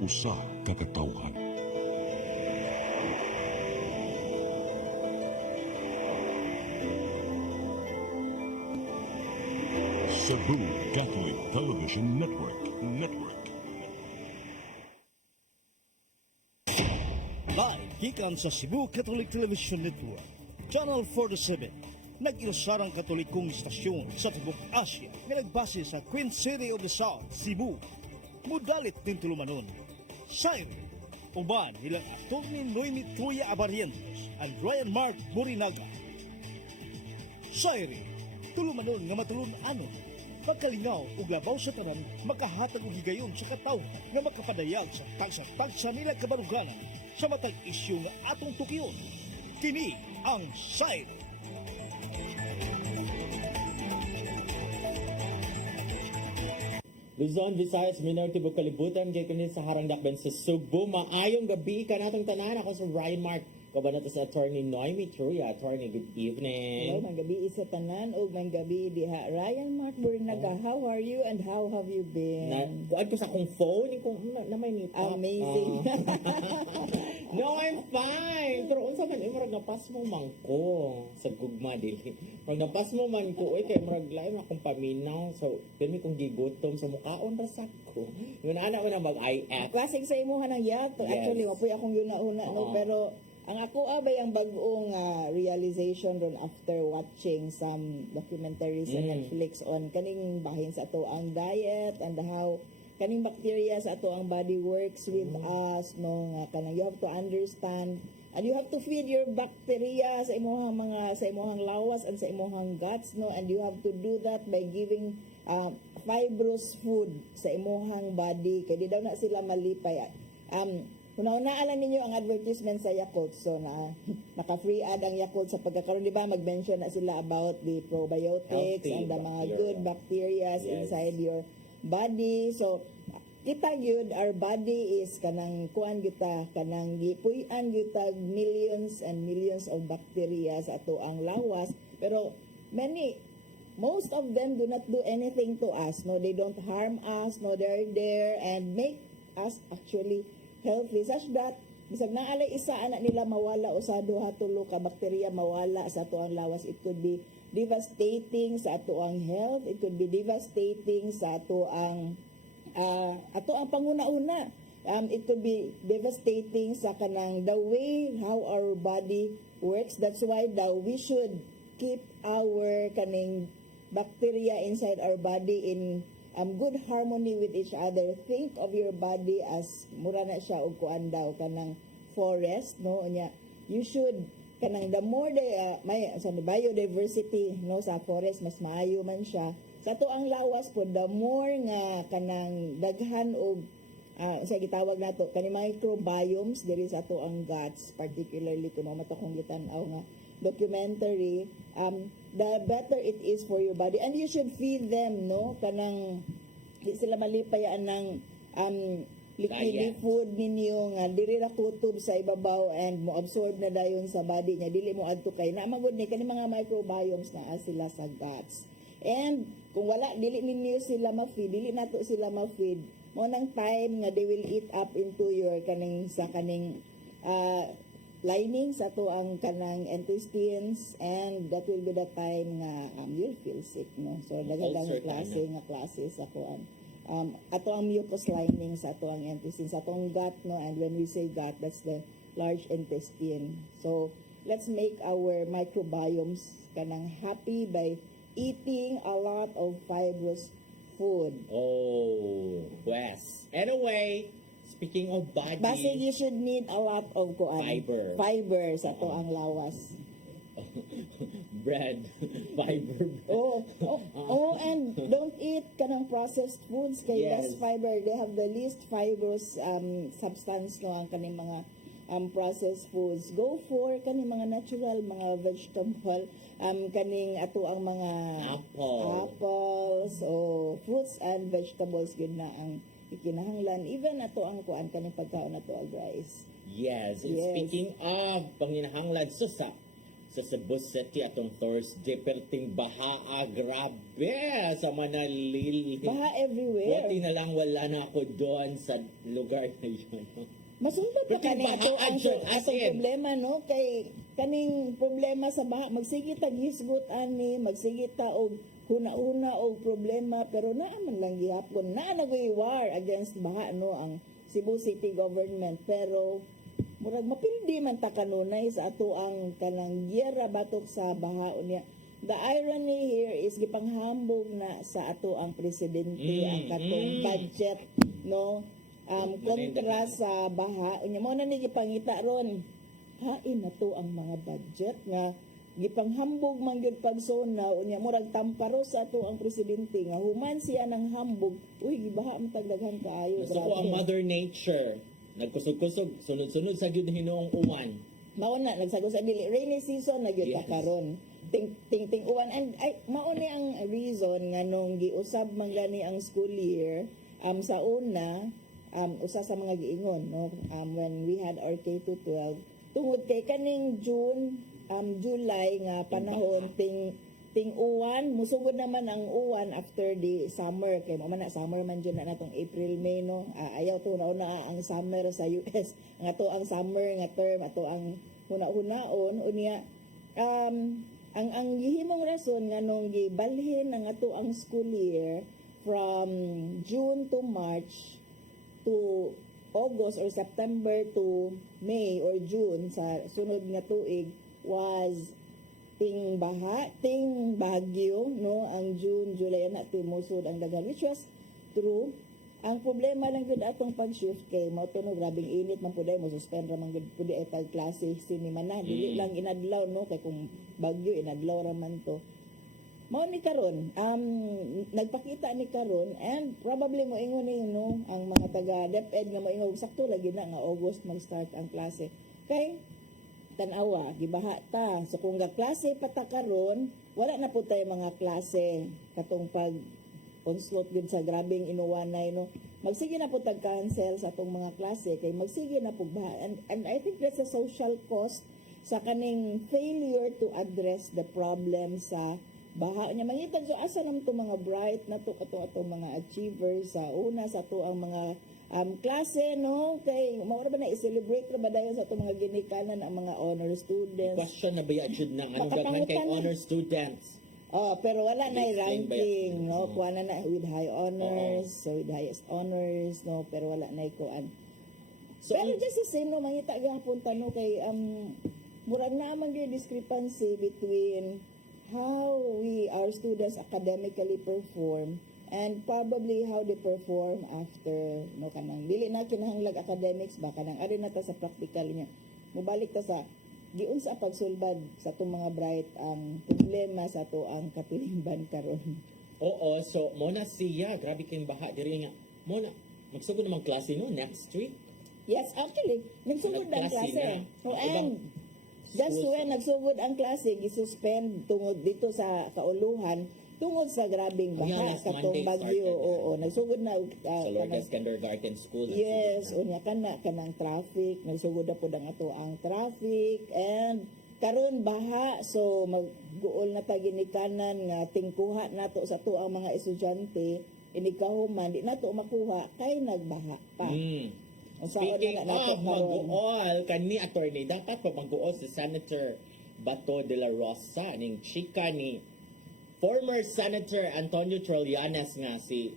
usa ka katawhan. Cebu Catholic Television Network. Live gikan sa Cebu Catholic Television Network, Channel 47, nag-ilusarang katolikong istasyon sa Tibok Asia na nagbase sa Queen City of the South, Cebu. Mudalit din tulumanon, Siren, uban nilang aktor ni Noemi Truya Abarientos and Ryan Mark Morinaga. Siren, tulumanon nga matulun-anon, pagkalingaw ug labaw sa tanan, makahatag og higayon sa katawhan nga makapadayag sa tagsa-tagsa nila kabaruganan sa matag isyu nga atong tukyon. Kini ang Siren. Luzon, Visayas, Mindanao, Tibok, Kalibutan, kay kunin sa harang dakban sa Cebu. Maayong gabi ka natong tanan. Ako sa Ryan Mark. Kabanat sa attorney Noemi Truya. Attorney, good evening. Hello, gabi isa tanan o gabi diha. Ryan Mark Burnaga, how are you and how have you been? Kuan ko sa akong phone, kung na may nita. Amazing. No, I'm fine. Pero unsa man imong napas mo man ko sa gugma dili. Pag napas mo man ko kay murag lain akong paminaw. So, kami kong gigutom sa mukhaon ra sakko. Yun ana man mag IF. Klaseng sa imuha ng yato. Yes. Actually, mapuy akong yuna-una, no? Pero ang ako abay ang bagong realization rin after watching some documentaries sa Netflix on kaning bahin sa ato ang diet and how kaning bacteria sa ato ang body works with us, no, nga kanang you have to understand and you have to feed your bacteria sa imong lawas and sa imong guts, no, and you have to do that by giving fibrous food sa imong body kay di daw na sila malipay. Una-unaalan ninyo ang advertisement sa Yakult. So, naka-free ad ang Yakult sa pagkakaroon. Di ba, mag-mention na sila about the probiotics Healthy and the mga bacteria. good bacteria inside your body. So, kita yun, our body is kanang kuan kita, kanang gipuy-an kita millions and millions of bacteria sa ato ang lawas. Pero, most of them do not do anything to us. No, they don't harm us. No, they're there and make us actually healthy such that bisag naalay isa anak nila mawala o sa duha tulo ka bakterya mawala sa ato ang lawas, it could be devastating sa ato ang health, it could be devastating sa ato ang panguna-una, it could be devastating sa kanang the way how our body works. That's why daw we should keep our kaning bacteria inside our body in good harmony with each other. Think of your body as mura na siya og kuan daw kanang forest, no, nya you should kanang the more may sa biodiversity, no, sa forest mas maayo man siya sa to ang lawas po, the more nga kanang daghan og sa gitawag nato kani microbiomes diri sa ato ang guts, particularly kung mata kong gitan-aw nga documentary, the better it is for your body and you should feed them, no, kanang di sila malipayaan ng liquid food ninyo nga diri ra kutob sa ibabaw and mo absorb na dayon sa body niya, dili mo adto kay na magud ni kani mga microbiomes na sila sa guts. And kung wala dili ninyo sila ma-feed, dili nato sila ma-feed, mo nang time nga they will eat up into your kaning lining sa to ang kanang intestines and that will be the time nga you'll feel sick, no. So daghang klase sa kuan ato ang mucous lining sa ato ang intestines, sa atong gut, no, and when we say gut, that's the large intestine. So let's make our microbiomes kanang happy by eating a lot of fibrous food. Oh, Wes. Anyway, speaking of body, Basta you should need a lot of fiber sa to ang lawas. bread, fiber. And don't eat kanang processed foods kay Yes. less fiber. They have the least fibrous substance, no, ang kaning mga processed foods. Go for kaning mga natural, mga vegetable, kaning ato ang mga apples o fruits and vegetables yun na ang ikinahanglan. Even ato ang kuan kaning pagkaon ato ang rice. Yes. And Yes. speaking of panginahanglan, susa, sa Cebu City atong Thursday perting baha grabe sa Manalil. Baha everywhere. Buti na lang wala na ako doon sa lugar na yun. Masunta pa Perting kani baha, ato ang adyan, as atong in. problema no kay kaning problema sa baha magsige tag hisgot ani magsige ta og huna-una og problema pero naa man lang gihapon naa nagoy war against baha no ang Cebu City government pero murag mapildi man ta kanunay sa ato ang kanang giyera batok sa baha unya. The irony here is gipanghambog na sa ato ang presidente ang katong budget no kontra sa baha unya mo na ni gipangita ron hain na to ang mga budget nga gipanghambog man gyud pagsona unya murag tamparo sa ato ang presidente nga human siya ng hambog uy gibaha man tag daghan kaayo Gusto ko ang Mother Nature. Nagkusog-kusog, sunod-sunod sa gyud hinoong uwan. mao na nagsagos sa dili rainy season na gyud Yes. ta karon ting uwan and ay mao ni ang reason nga nung giusab man gani ang school year sa una usa sa mga giingon no when we had our K-12 tungod kay kaning June July nga panahon ting uwan musugod naman ang uwan after the summer kay mo man na summer man jud na natong April May no ayaw to na ang summer sa US nga to ang summer nga term ato ang huna-hunaon unya ang gihimong rason nga nung gibalhin ang ato ang school year from June to March to August or September to May or June sa sunod nga tuig was ting baha, ting bagyo, no? Ang June, July na timusod ang dagan, which was true. Ang problema lang gud atong pag-shift kay mao to no grabing init man puday mo suspend ra man gud pudi ay tag klase sinima na dili lang inadlaw no kay kung bagyo inadlaw ra man to. Mao ni karon nagpakita ni karon and probably mo ingon ni no ang mga taga DepEd nga moingon sakto lagi na nga August mag-start ang klase. Kay tan-awa gibaha ta so kung ga klase pa ta karon wala na po tay mga klase katong pag onslaught gud sa grabing inuwanay no magsige na po tag cancel sa atong mga klase kay magsige na po baha and I think that's a social cost sa kaning failure to address the problem sa baha nya mangitan so asa nam to mga bright na to kato atong mga achievers sa una sa to ang mga klase no kay mao ra ba na i-celebrate ra ba dayon sa atong mga ginikanan ang mga honor students Question na ba jud na anong daghan kay Makapangutan na. honor students? pero wala na Listing ba ranking yan? no kuha na with high honors so with highest honors no pero wala na kuan So, pero just the same no mangita gahapon tano kay murag na man gyud discrepancy between how our students academically perform and probably how they perform after no kanang dili na kinahanglag academics ba kanang ari na ta sa practical niya mubalik ta sa giun sa pagsulbad sa itong mga bright ang problema sa to ang kapilingban karon. oo, so mo na siya, grabe kayong baha diri nga. Mo na magsugod naman klase no next week. Yes, actually, nagsugod ang Nagklase klase. na. So, Ibang and just schools. when nagsugod ang klase, gisuspend tungod dito sa kauluhan, tungod sa grabing baha, last katong Monday bagyo, started, oo, nagsugod na, Sa Lourdes Kindergarten School. yes, unya kanang traffic, nagsugod na po ang ato ang traffic, and karon baha, so magguol na taginikanan nga tingkuha nato sa to ang mga estudyante, inikahuman, di nato makuha, kay nagbaha pa. Speaking na nato of karon. mag-uol, kani attorney, dapat pa mag-uol si Senator Bato de la Rosa, ning chika ni former Senator Antonio Trillanes nga si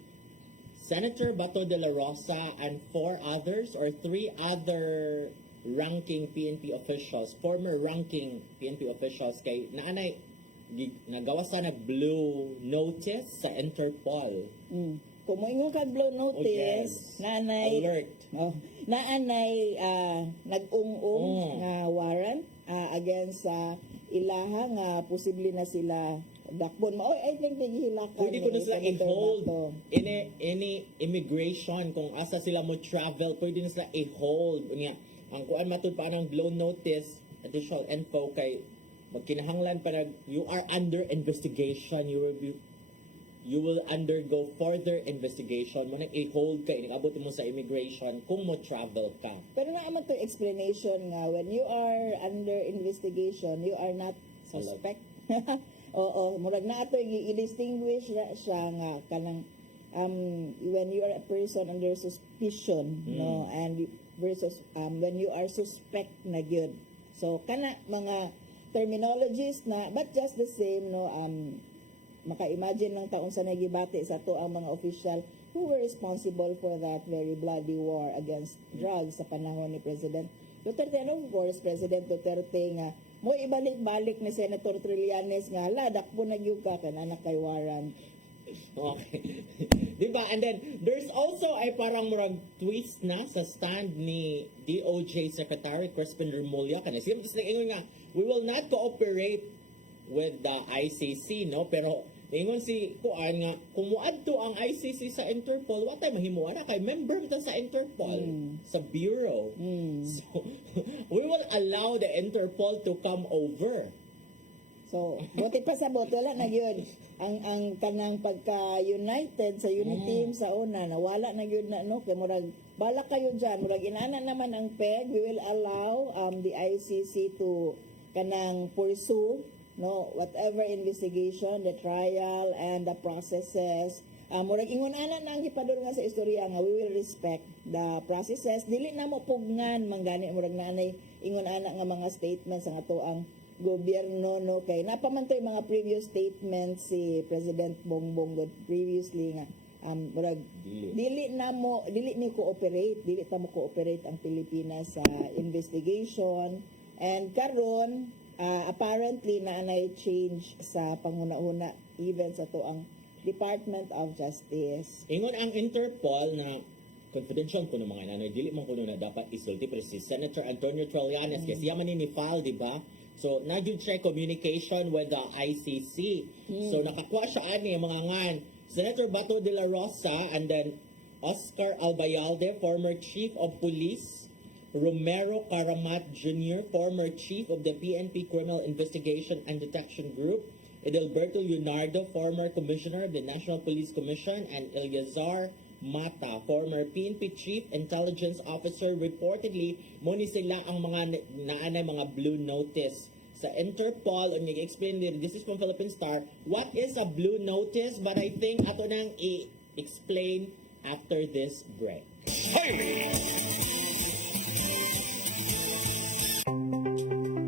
Senator Bato de la Rosa and 4 others or 3 other ranking PNP officials, former ranking PNP officials kay naanay nagawa sa nag-blue notice sa Interpol. Kung moingon kag blow notice, yes. nanay Alert. naanay nag-ung-ung Oh. nga warrant against sa ilaha nga posible na sila dakbon. I think nagihilakan. Pwede ko na ni sila Senator i-hold Bato. any immigration kung asa sila mo travel, pwede na sila i-hold. Unya, ang kuan matud pa ng blow notice, additional info kay magkinahanglan pa nag you are under investigation, you will be you will undergo further investigation. Mo i-hold ka, inabot mo sa immigration kung mo travel ka. Pero naman to explanation nga, when you are under investigation, you are not suspect. Oo, murag na ato i-distinguish siya nga kanang when you are a person under suspicion, no, and versus when you are suspect na gyud. So kana mga terminologies na but just the same, no, maka-imagine ng taon sa nagibati sa to ang mga official who were responsible for that very bloody war against drugs sa panahon ni President Duterte. And of course, President Duterte nga mo ibalik-balik ni Senator Trillanes nga ladak po nagyug ka anak kay Warren. Okay. Diba? And then, there's also ay parang murag twist na sa stand ni DOJ Secretary Crispin Remulla. Kasi just like ingon nga, we will not cooperate with the ICC, no? Pero ingon si Kuan nga, kumuadto ang ICC sa Interpol, watay mahimuan na kay member ta sa Interpol, sa bureau. So, we will allow the Interpol to come over. So, buti pa sa bot, wala na yun. Ang kanang pagka-united sa unit team sa una, nawala na yun na, no? Kaya murag, bala kayo dyan. Murag, inana naman ang PEG. We will allow the ICC to kanang pursue, no, whatever investigation, the trial, and the processes. Murag, ingon ana na ang hipadol nga sa istorya nga, we will respect the processes. Dili na mo pugnan, manggani, murag na anay, ingon ana nga mga statements ang ato ang gobyerno, no, kay napamantoy mga previous statements si President Bongbong previously nga murag dili ni cooperate ang Pilipinas sa investigation, and karon apparently na anay change sa panguna-una even sa to ang Department of Justice. Ingon ang Interpol na confidential kuno mga nanoy, dili man kuno na dapat isulti, pero si Senator Antonio Trillanes kasi yaman ni file, di ba? So nagyud siya communication with the ICC. So nakakuha siya ani mga ngan Senator Bato de la Rosa, and then Oscar Albayalde, former Chief of Police, Romero Caramat Jr., former Chief of the PNP Criminal Investigation and Detection Group, Edelberto Leonardo, former Commissioner of the National Police Commission, and Eleazar Mata, former PNP Chief Intelligence Officer. Reportedly, muni sila ang mga naanay mga blue notice sa Interpol. And nag-explain din, this is from Philippine Star, what is a blue notice? But I think ato nang i-explain after this break.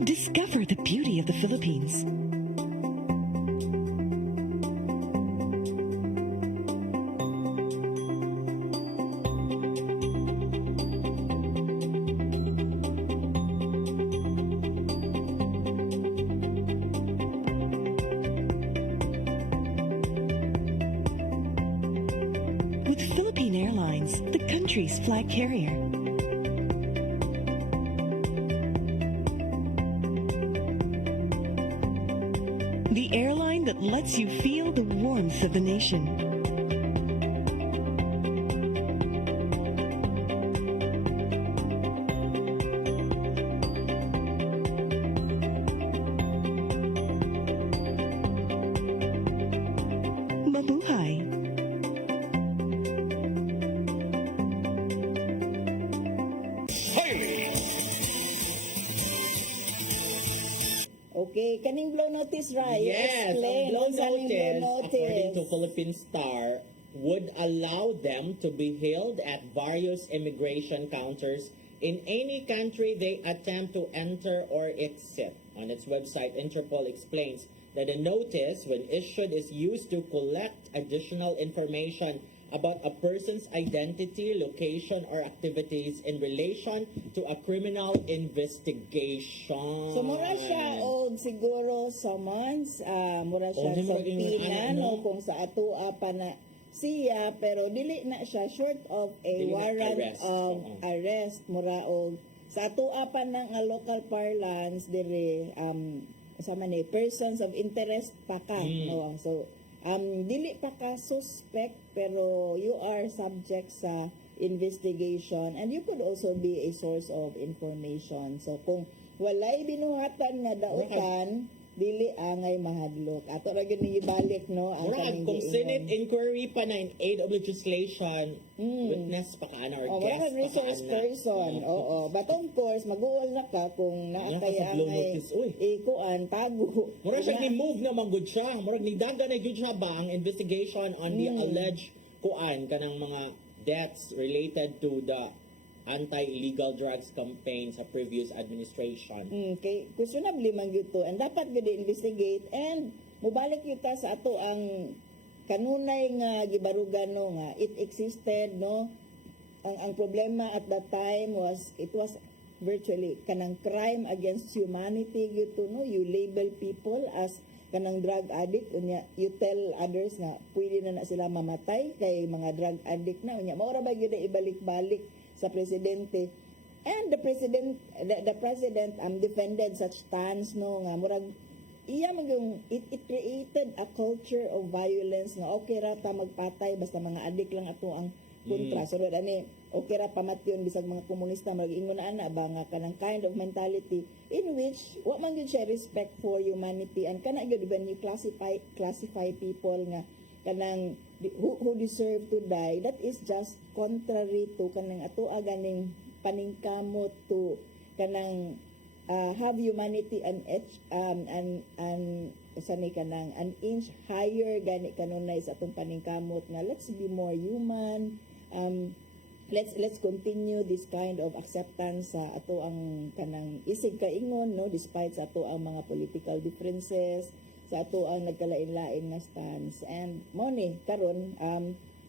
Discover the beauty of the Philippines. With Philippine Airlines, the country's flag carrier. The airline that lets you feel the warmth of the nation. Mabuhay. Okay, kaning blow notice, right? Yes, Explain ang blow unsa ning notice, according to Philippine Star, would allow them to be held at various immigration counters in any country they attempt to enter or exit. On its website, Interpol explains that the notice, when issued, is used to collect additional information about a person's identity, location, or activities in relation to a criminal investigation. So mura siya og siguro summons, mura siya di mo sa rin pina, ano, no, kung sa atoa pa na siya, pero dili na siya short of a Dili na warrant arrest. of Oo. arrest, mura og sa atoa pa ng local parlance dire sa man persons of interest pa ka, no? So dili pa ka suspect, pero you are subject sa investigation, and you could also be a source of information. So kung walay binuhatan nga dautan, dili angay mahadlok. Ato ra gyud ni ibalik no ang Murag, kaning kung giingon. Senate inquiry pa na in aid of legislation, witness pa kaana or Oh, guest wala kang pa resource kaana. person. Oo. But of course, mag-uol na ka kung Yan naakay ka sa blow angay notice, uy. ikuan, tago. Murag siya Nga- ni-move na manggod siya. Murag nigdaga na gyud siya ba ang investigation on the alleged kuan kanang mga deaths related to the anti-illegal drugs campaign sa previous administration. Kay questionably man gyud to and dapat gyud investigate and mubalik gyud ta sa ato ang kanunay nga gibarugan no nga it existed no ang problema at that time was it was virtually kanang crime against humanity gyud to no you label people as kanang drug addict unya you tell others na pwede na sila mamatay kay mga drug addict na unya mao ra ba gyud ibalik-balik sa presidente and the president defended such stance no nga murag iya man yung it created a culture of violence nga okay ra ta magpatay basta mga addict lang ato ang kontra so ani okay ra pamatyon bisag mga komunista mag-ingon na ana ba nga kanang kind of mentality in which wa man gyud siya respect for humanity and kana gyud when you classify people nga kanang who deserve to die that is just contrary to kanang ato ganing paningkamot to kanang have humanity and sani kanang an inch higher gani kanunay sa atong paningkamot nga let's be more human let's continue this kind of acceptance sa ato ang kanang isig kaingon no despite sa ato ang mga political differences sa ato ang nagkalain-lain nga stance and mo ni karon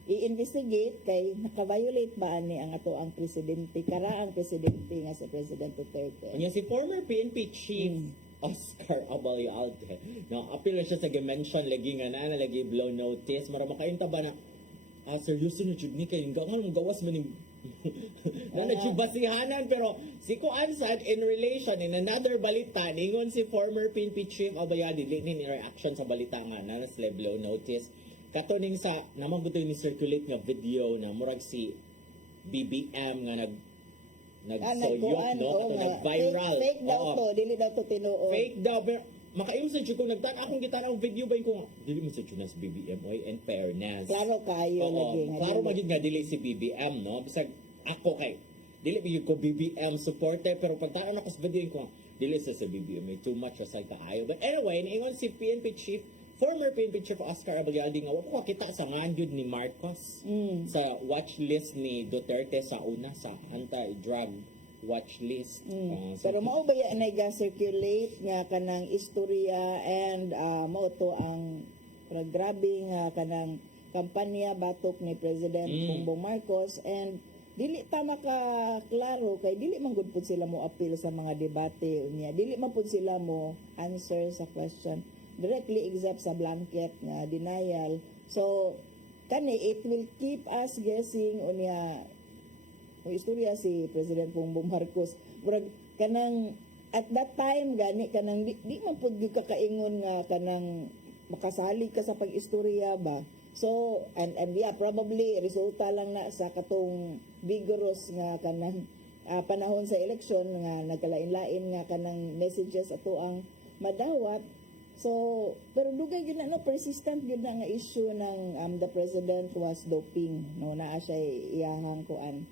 i-investigate kay naka-violate ba ani ang ato ang presidente kara ang presidente nga si President Duterte. Anya si former PNP chief Oscar Aballalde no appeal siya sa mention lagi nga na lagi blow notice mara makainta ba na seryoso na jud ni kay gangan gawas man ni na nagsibasihanan pero si Kuan sad in relation in another balita ningon si former PNP chief Abayadi dili ni reaction sa balita nga na sila blow notice katuning sa namabutoy ni circulate nga video na murag si BBM nga nagsoyot no katong nag-viral fake daw Oo. to dili daw to tinuod. Fake daw pero makaingon sa jud ko nagtan akong gitanaw video ba ko dili mo sa jud nas BBM oy in fairness Klaro kayo lagi nga klaro dili. magid nga dili si BBM no bisag ako kay dili bigid ko BBM supporter pero pagtaan ako sa video ko dili sa BBM may too much sa kaayo but anyway niingon si PNP chief former PNP chief Oscar Aballalde nga wa ko kita sa nganyud ni Marcos sa watch list ni Duterte sa una sa anti-drug watch list. Pero mao ba ya na circulate nga kanang istorya and mao to ang grabe nga kanang kampanya batok ni President Bongbong Marcos and dili ta makaklaro kay dili man gud pud sila mo appeal sa mga debate unya dili man pud sila mo answer sa question directly except sa blanket nga denial so kani it will keep us guessing unya o istorya si President Bongbong Marcos murag kanang at that time gani kanang di man pud gyud kakaingon nga kanang makasali ka sa pag-istorya ba so and yeah probably resulta lang na sa katong vigorous nga kanang panahon sa eleksyon nga nagkalain-lain nga kanang messages ato ang madawat so pero dugay gyud na no persistent gyud na nga issue ng the president was doping no naa siya iyahang kuan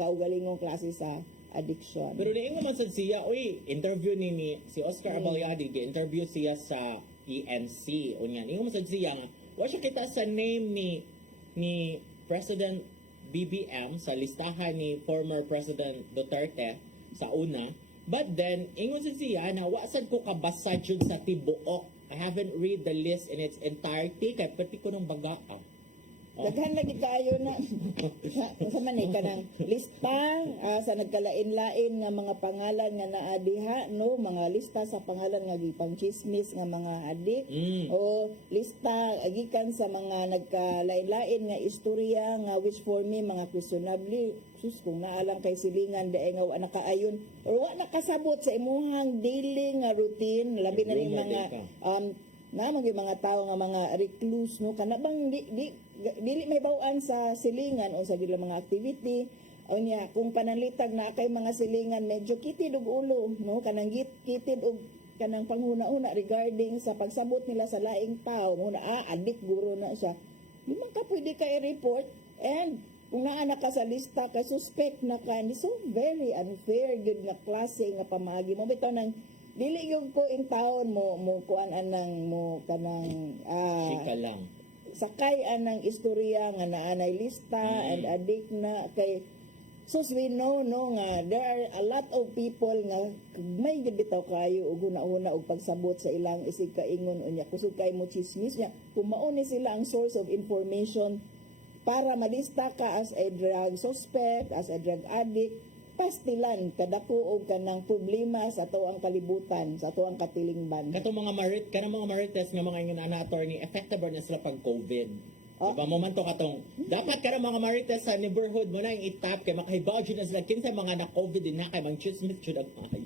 kaugalingong klase sa addiction. Pero niingon man sad siya, oy, interview ni si Oscar Aballalde, gi-interview siya sa ENC. Unya, niingon man sad siya nga, wa siya kita sa name ni President BBM sa listahan ni former President Duterte sa una. But then, ingon sad siya na wa sad ko kabasa jud sa tibuok. I haven't read the list in its entirety kay pati ko ng baga. Daghan lagi kayo na sa man kanang lista sa nagkalain-lain nga mga pangalan nga naa diha no mga lista sa pangalan nga gipang chismis nga mga adik o lista gikan sa mga nagkalain-lain nga istorya nga which for me mga questionably sus kung naalang kay silingan dae nga wa nakaayon or wa nakasabot sa imuhang daily nga routine labi na ning mga na mga tao nga mga recluse no kana bang dili may bawaan sa silingan o sa gila mga activity o niya kung pananlitag na kay mga silingan medyo kitid og ulo no kanang kitid og kanang panghuna-una regarding sa pagsabot nila sa laing tao, muna adik guro na siya. Di man ka pwede ka i-report, and kung naa ka sa lista ka suspect na ka, and so very unfair gyud nga klase nga pamaagi mo bitaw nang dili gyud ko in town mo kuan anang mo kanang Chika lang. sakay anang istorya nga naanay lista and addict na kay sus we know no nga there are a lot of people nga may gid bitaw kayo og una-una og pagsabot sa ilang isig kaingon unya kusog kay mo chismis nya kung mao ni sila ang source of information para malista ka as a drug suspect, as a drug addict, pastilan kadako og kanang problema sa ato ang kalibutan, sa ato ang katilingban. Katong mga mga marites nga mga ingon ana attorney, effective ba na sila pag COVID? Diba mo man to katong dapat ka mga marites sa neighborhood mo na yung itap kay makahibaw jud na sila kinsa mga na COVID din na kay mang chismis jud ang ay.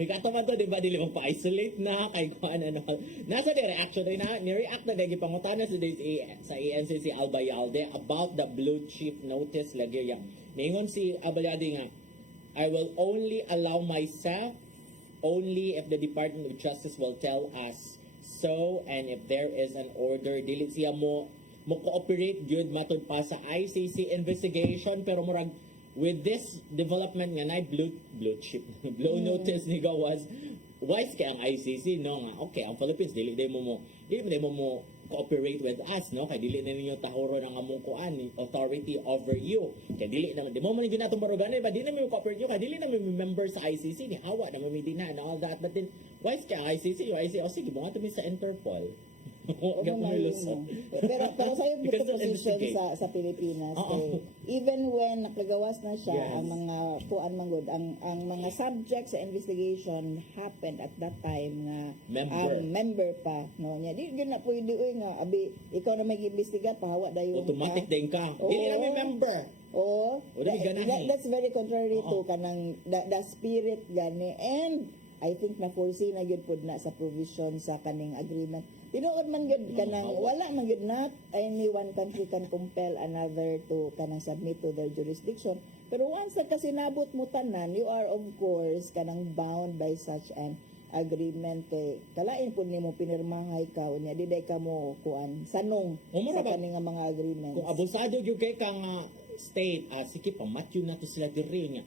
Ikato man to diba dili mo pa-isolate na kay kuan ano. Nasa di reaction na ni-react na dagi pangutana sa ANC si Albayalde about the blue chip notice lagi ya. Ningon si Albayalde nga I will only allow myself only if the Department of Justice will tell us so, and if there is an order dili siya mo cooperate gyud matud pa sa ICC investigation, pero murag with this development nga na blue chip blue notice ni gawas wise kay ang ICC no nga okay ang Philippines dili mo cooperate with us no kay dili na ninyo tahuro ng among kuan authority over you kay dili na di mo man gyud natong barugani ba dili na mo cooperate you kay dili na mo member sa ICC ni hawa na mo na and all that, but then wise kay ang ICC o sige bunga mi sa Interpol. pero sa yung position sa Pilipinas even when nakagawas na siya ang mga kuan manggod ang mga subject sa investigation happened at that time nga member pa no nya di gyud na pwede nga abi ikaw na mag-imbestiga pahawa dayon automatic din ka dili na may member. That's very contrary to kanang the spirit gani, and I think na foresee na gyud pud na sa provision sa kaning agreement. Tinuod man gyud kanang wala man gyud not any one country can compel another to kanang submit to their jurisdiction. Pero once na kasinabot mo tanan, you are of course kanang bound by such an agreement kay kalain pud nimo pinirmahay ka unya diday ka mo kuan sanong sa kaning mga agreements. Kung abusado gyud kay kang state sige pamatyo na to sila diri nya.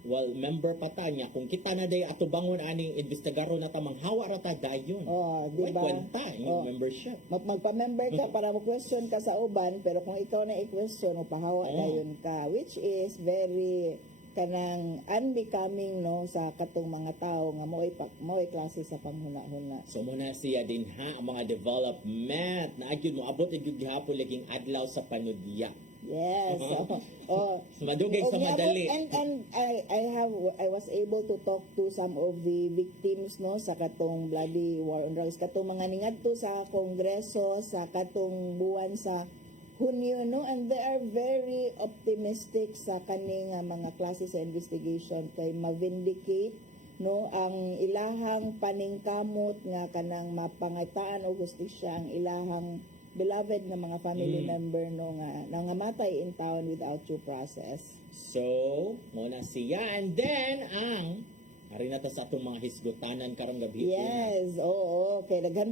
Well, member pa ta niya. Kung kita na day ato bangon aning investigaro na tamang hawa ra ta dayon. Diba? May kwenta yung membership. Magpa-member ka para mo-question ka sa uban, pero kung ikaw na i-question, pahawa dayon ka, which is very kanang unbecoming no sa katong mga tao nga mo'y klase sa panghuna-huna. So muna siya din ang mga development na agyud mo abot agyud gihapon laging adlaw sa panudya. Yes. Madugay sa madali. And I was able to talk to some of the victims no sa katong bloody war on drugs, katong mga ningadto sa kongreso sa katong buwan sa Hunyo no, and they are very optimistic sa kaning mga klase sa investigation kay ma-vindicate no ang ilahang paningkamot nga kanang mapangitaan og hustisya ang ilahang beloved nga mga family member no nga nangamatay in town without due process. So, muna siya, and then ang ari na ta sa atong mga hisgutanan karong gabi. Yes, oo. Okay, daghan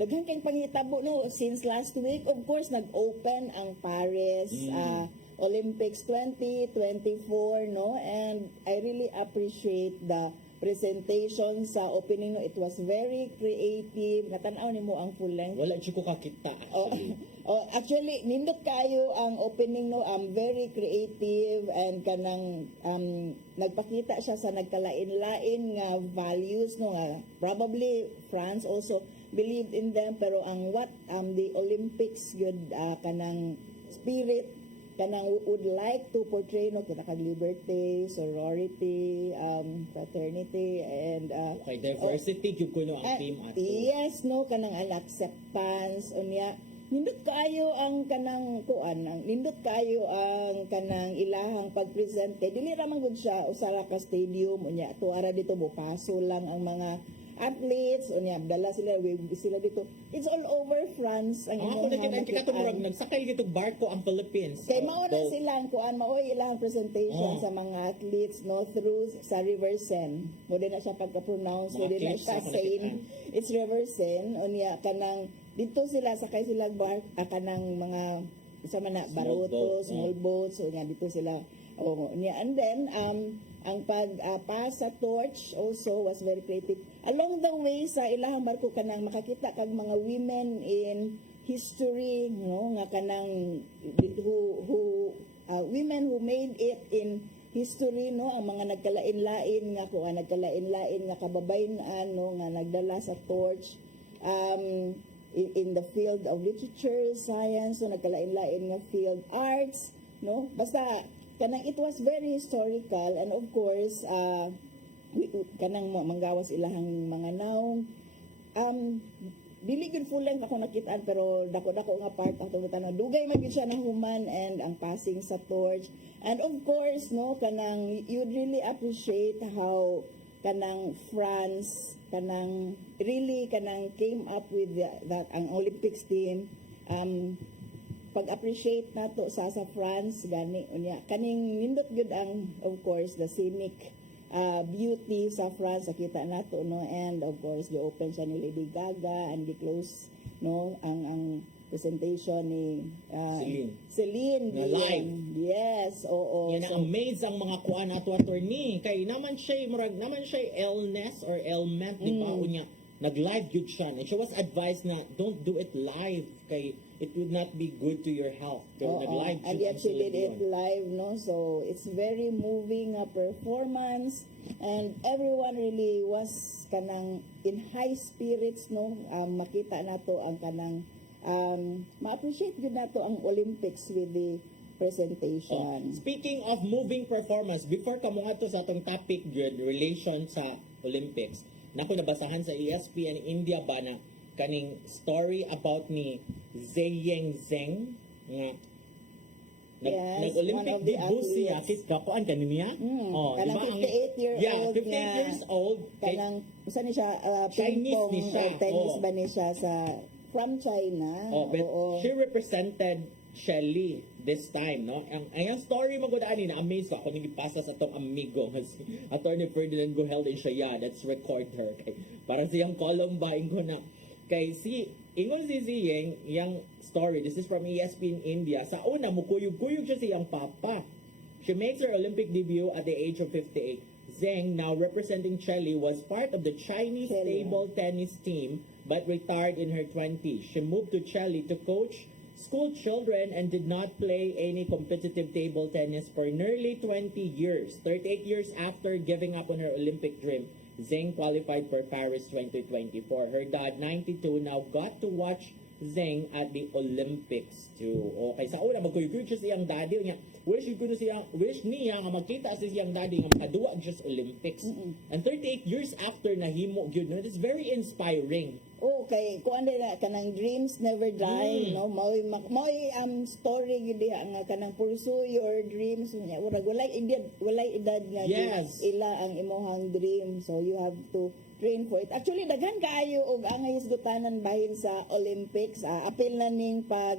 kayong panghitabo no since last week. Of course, nag-open ang Paris Olympics 2024 no, and I really appreciate the presentation sa opening no. It was very creative. Natanaw nimo ang full length. Wala jud ko kakita actually. Actually, nindot kayo ang opening no, very creative and kanang nagpakita siya sa nagkalain-lain nga values no nga probably France also believed in them, pero ang what the Olympics yun kanang spirit kanang would like to portray no kita kag liberty, sorority, fraternity and Okay, diversity gyud ko no ang theme ato. Yes no, kanang an acceptance unya nindot kayo ang kanang kuan, nindot kayo ang kanang ilahang pagpresent kay dili ra man gud siya usara ka stadium unya tuara dito bupaso lang ang mga athletes, unya dala sila dito. It's all over France ang Ako imong nakita murag makitaan. nagsakay dito barko ang Philippines. Kay mao na So, silang kuan maoy ilang presentation Oh. sa mga athletes no through sa River Seine. Mo din na siya pagka-pronounce, mo Mga din na clips siya ako Seine. nakita. It's River Seine unya kanang dito sila sakay sila kanang mga sa man na Small baruto, boat, small boats, unya dito sila unya and then ang pass sa torch also was very creative. Along the way sa ilahang barko kanang makakita kag mga women in history no nga kanang women who made it in history no ang mga nagkalain-lain nga nagkalain-lain nga kababayen-an no nga nagdala sa torch in the field of literature, science, so nagkalain-lain nga field, arts, no? Basta kanang it was very historical and of course kanang manggawas ilahang mga naong dili gud full length ako nakitaan pero dako-dako nga part ang tungod dugay man gyud siya ng human and ang passing sa torch and of course no kanang you'd really appreciate how kanang France kanang really kanang came up with that ang Olympics team pag-appreciate nato sa France gani unya kaning nindot gyud ang of course the scenic beauty sa France nakita nato no and of course the open siya ni Lady Gaga and the close no ang presentation ni Celine Na Dion. live. Yes oo yan na amaze ang mga kuan ato attorney kay naman siya illness or ailment di ba unya nag-live gyud siya and she was advised na don't do it live kay it would not be good to your health. So Oo, nag-live and gyud yet ang she did Celine it Dion. live, no? So it's very moving performance, and everyone really was kanang in high spirits, no? Makita nato ang kanang ma-appreciate yun nato ang Olympics with the presentation. Speaking of moving performance, before ka mo ato sa atong topic gyud relation sa Olympics, nako nabasahan sa ESPN India ba na kaning story about ni Zheng Zheng nga Yes, nag-Olympic one of the debut siya athletes. kapuan kaniniya Kanang 58-year-old 58 years old kay kanang usa ni siya Chinese ping-pong ni siya, or tennis oo. ba ni siya sa from China. but Oo. she represented Shelly this time, no? Ang story magudaan ni na-amaze ako nagipasa sa atong amigo nga si Attorney Ferdinand Gohel din siya, yeah, let's record her. Kay, parang siyang column ba ko na. Kay si ingon si Ziyeng, yung story, this is from ESPN India, sa una, mukuyog-kuyog siya siyang papa. She makes her Olympic debut at the age of 58. Zheng, now representing Chile, was part of the Chinese Chile. table tennis team but retired in her 20s. She moved to Chile to coach school children and did not play any competitive table tennis for nearly 20 years. 38 years after giving up on her Olympic dream, Zheng qualified for Paris 2024. Her dad, 92, now got to watch Zheng at the Olympics too. Okay, sa una magkuyog siya siyang daddy niya. Wish niya nga magkita sa siyang daddy nga makaduwa siya sa Olympics. And 38 years after nahimo gyud, that is very inspiring. Okay, kung ano na kanang dreams never die, no? Maoy story gid diha nga kanang pursue your dreams nya. Walay edad nga Yes. ila ang imong dream. So you have to train for it. Actually daghan kaayo og angay hisgutanan bahin sa Olympics. Apil na ning pag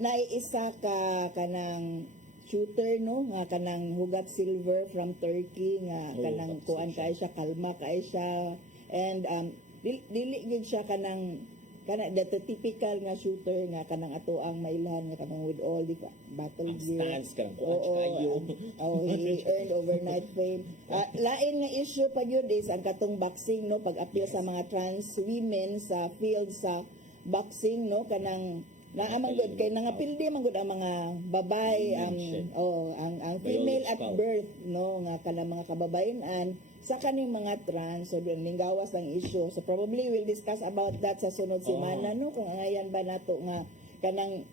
naiisa ka kanang shooter no nga kanang hugat silver from Turkey nga kanang kuan kay siya kalma kay siya and dili gid siya kanang the typical nga shooter nga kanang ato ang mailhan nga kanang with all the battle Ang gear. stance ka, kayo. He earned overnight fame. Lain nga issue pa yun is ang katong boxing no pag-appeal sa mga trans women sa field sa boxing no kanang naamang gud kay nangapildi man gud ang mga babay ang female at Biological. birth no nga kanang mga kababayen-an sa kaning mga trans so doon linggawas ang issue so probably we'll discuss about that sa sunod semana no kung angayan ba nato nga kanang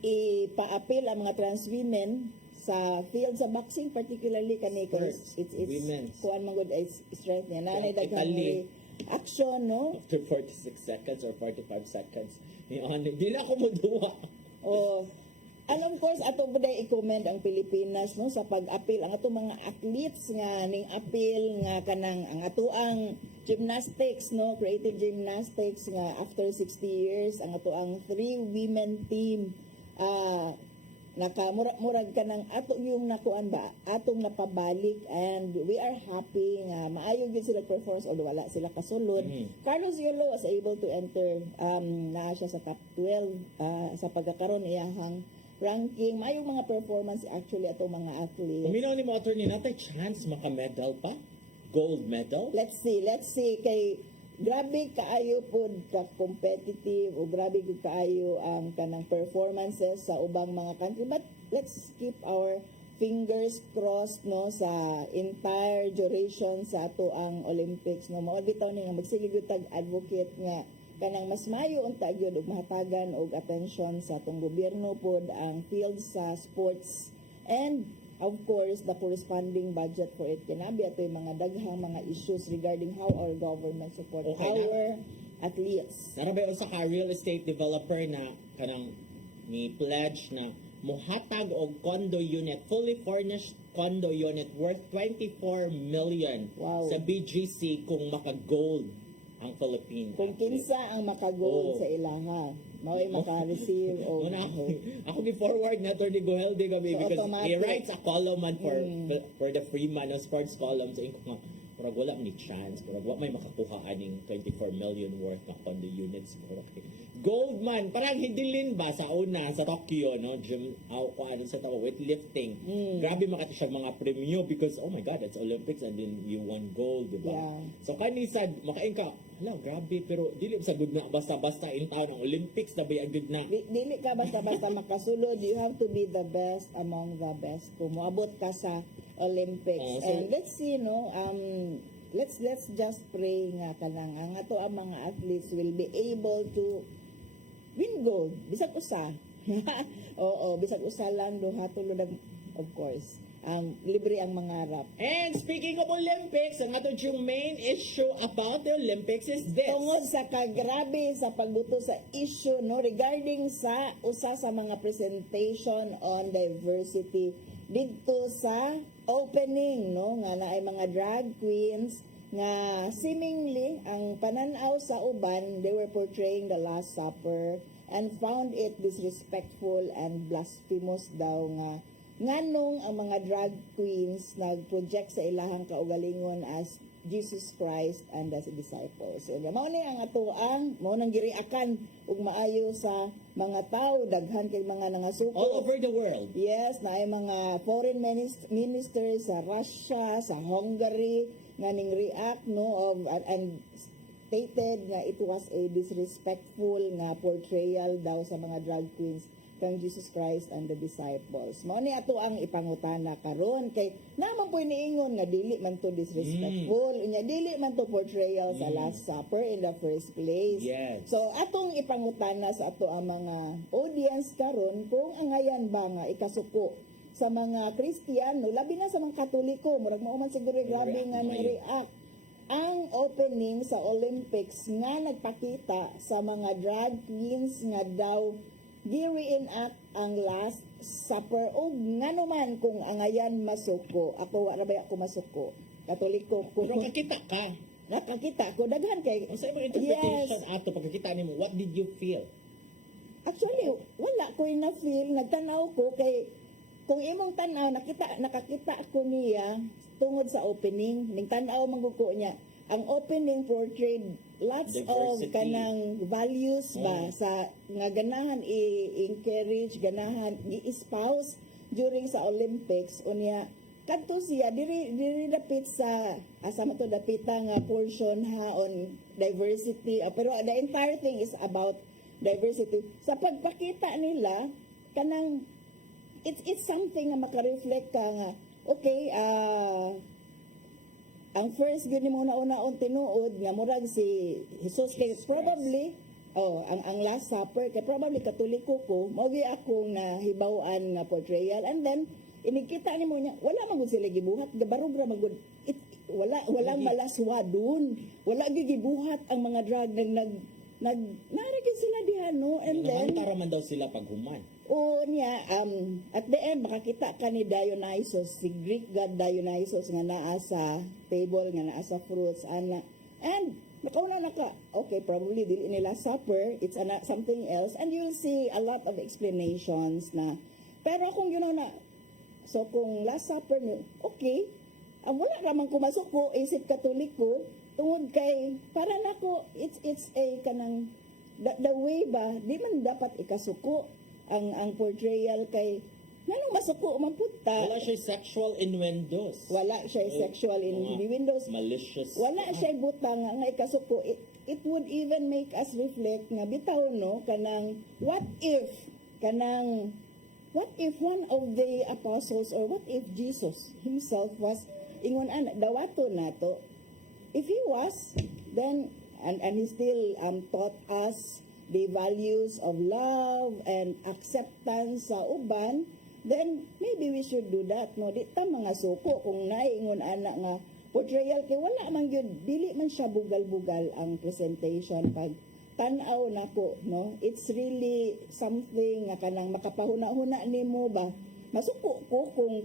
ipa-appeal ang mga trans women sa field sa boxing particularly kani Sports, it's women's. kuan man gud is strength niya nanay Sa daghang Italy. action no After 46 seconds or 45 seconds, di na ako maduwa. o And of course, ato ba i-commend ang Pilipinas no sa pag-apil ang ato mga athletes nga ning apil nga kanang ang ato ang gymnastics no, creative gymnastics nga after 60 years ang ato ang 3 women team nakamurag ka ng ato yung nakuan ba atong napabalik and we are happy nga maayo gyud sila performance although wala sila kasulod. Carlos Yolo was able to enter naa siya sa top 12 sa pagkakaroon iyahang ranking maayong mga performance actually atong mga athletes. Kuminaw ni mo attorney natay chance maka-medal pa? Gold medal? Let's see kay grabe kaayo pod ka competitive o grabe gyud kaayo ang kanang performances sa ubang mga country but let's keep our fingers crossed no sa entire duration sa ato ang Olympics no mao bitaw ni nga magsige gyud tag advocate nga kanang mas maayo unta gyud og mahatagan og atensyon sa atong gobyerno pod ang field sa sports and of course, the corresponding budget for it. Kinabi ato yung mga daghang mga issues regarding how our government support Okay, our athletes. Narabay usa ka real estate developer na kanang ni pledge na muhatag og condo unit, fully furnished condo unit worth 24 million Wow. sa BGC kung maka-gold ang Philippines. Kung kinsa ang makagold Oo. sa ilaha, mao'y maka-receive o Una ako gi-forward na to ni Gohelde kami So, because automatic. he writes a column man for the Freeman no, sports column sa inko nga murag wala ni chance murag wa may makakuha aning 24 million worth na condo units murag gold man parang hidilin ba sa una sa Tokyo no gym kuan sa tawo weightlifting grabe makati siya mga premyo because oh my god that's Olympics and then you won gold di ba Yeah. so kanisad makain ka hala grabe pero dili sa good na basta-basta in town ang Olympics na ba good na Dili ka basta-basta makasulod. You have to be the best among the best. Kung moabot ka sa Olympics. Oh, so- And let's see, no, let's just pray nga kanang ang ato ang mga athletes will be able to win gold. Bisag usa. Oo, bisag usa lang duha tulod of course. Libre ang mangarap. And speaking of Olympics, ang ato yung main issue about the Olympics is this. Tungod sa kagrabe sa pagbuto sa issue no regarding sa usa sa mga presentation on diversity dito sa opening no nga naay mga drag queens nga seemingly ang pananaw sa uban they were portraying the Last Supper and found it disrespectful and blasphemous daw nga nganong ang mga drag queens nag-project sa ilahang kaugalingon as Jesus Christ and as disciples. So, mao ni ang ato ang mao nang giriakan ug maayo sa mga tao daghan kay mga nangasuko. All over the world. Yes, na ay mga foreign ministers sa Russia, sa Hungary nga ning react no of and stated nga it was a disrespectful nga portrayal daw sa mga drag queens kang Jesus Christ and the disciples. Mao ni ato ang ipangutana karon kay naman po niingon nga dili man to disrespectful, unya dili man to portrayal sa Last Supper in the first place. Yes. So atong ipangutana sa ato ang mga audience karon kung angayan ba nga ikasuko sa mga Kristiyano, labi na sa mga Katoliko, murag mao man siguro grabe nga React, ni-react ang opening sa Olympics nga nagpakita sa mga drag queens nga daw gi-reenact ang Last Supper o nga naman kung angayan masuko. Ako wala ba ako masuko? Katoliko ko. Pero kakita ka. Nakakita ko daghan kay Ang sa imong interpretation ato pagkakita nimo, what did you feel? Actually, wala ko na feel, nagtanaw ko kay kung imong tanaw nakakita ako niya tungod sa opening, ning tanaw mangguko niya. Ang opening portrayed lots Diversity. of kanang values ba sa nga ganahan i-encourage, ganahan i-espouse during sa Olympics unya kadto siya diri dapit sa asa man to dapita nga portion ha on diversity. Pero the entire thing is about diversity. Sa pagpakita nila kanang it's something nga makareflect ka nga okay ang first gid mo una-una tinuod nga murag si Jesus kay probably ang Last Supper kay probably Katoliko ko mao gyud akong nahibaw-an nga portrayal and then inikita nimo niya wala man gud sila gibuhat gabarog ra man gud walang malaswadon wala gyud gibuhat ang mga drug naragin sila diha no and then Para man daw sila paghuman. O niya, at the end, makakita ka ni Dionysus, si Greek god Dionysus nga naa sa table, nga naa sa fruits, ana. And, nakauna na ka, okay, probably dili nila supper, it's something else, and you'll see a lot of explanations na, pero kung yun na, so kung last supper niyo, okay, wala ramang kumasuko, isip katoliko, tungod kay, para nako, it's a kanang, the way ba, di man dapat ikasuko, ang portrayal kay nganong masuko man punta Wala siya sexual innuendos. wala siya sexual innuendos Malicious. wala siya butang nga ikasuko it would even make us reflect nga bitaw no kanang what if one of the apostles or what if Jesus himself was ingon dawato nato if he was then and he still taught us the values of love and acceptance sa uban, then maybe we should do that. No, di ta mga suko kung naiingon ana nga portrayal kay wala man gyud dili man siya bugal-bugal ang presentation pag tan-aw nako, no? It's really something nga kanang makapahuna-huna nimo ba. Masuko ko kung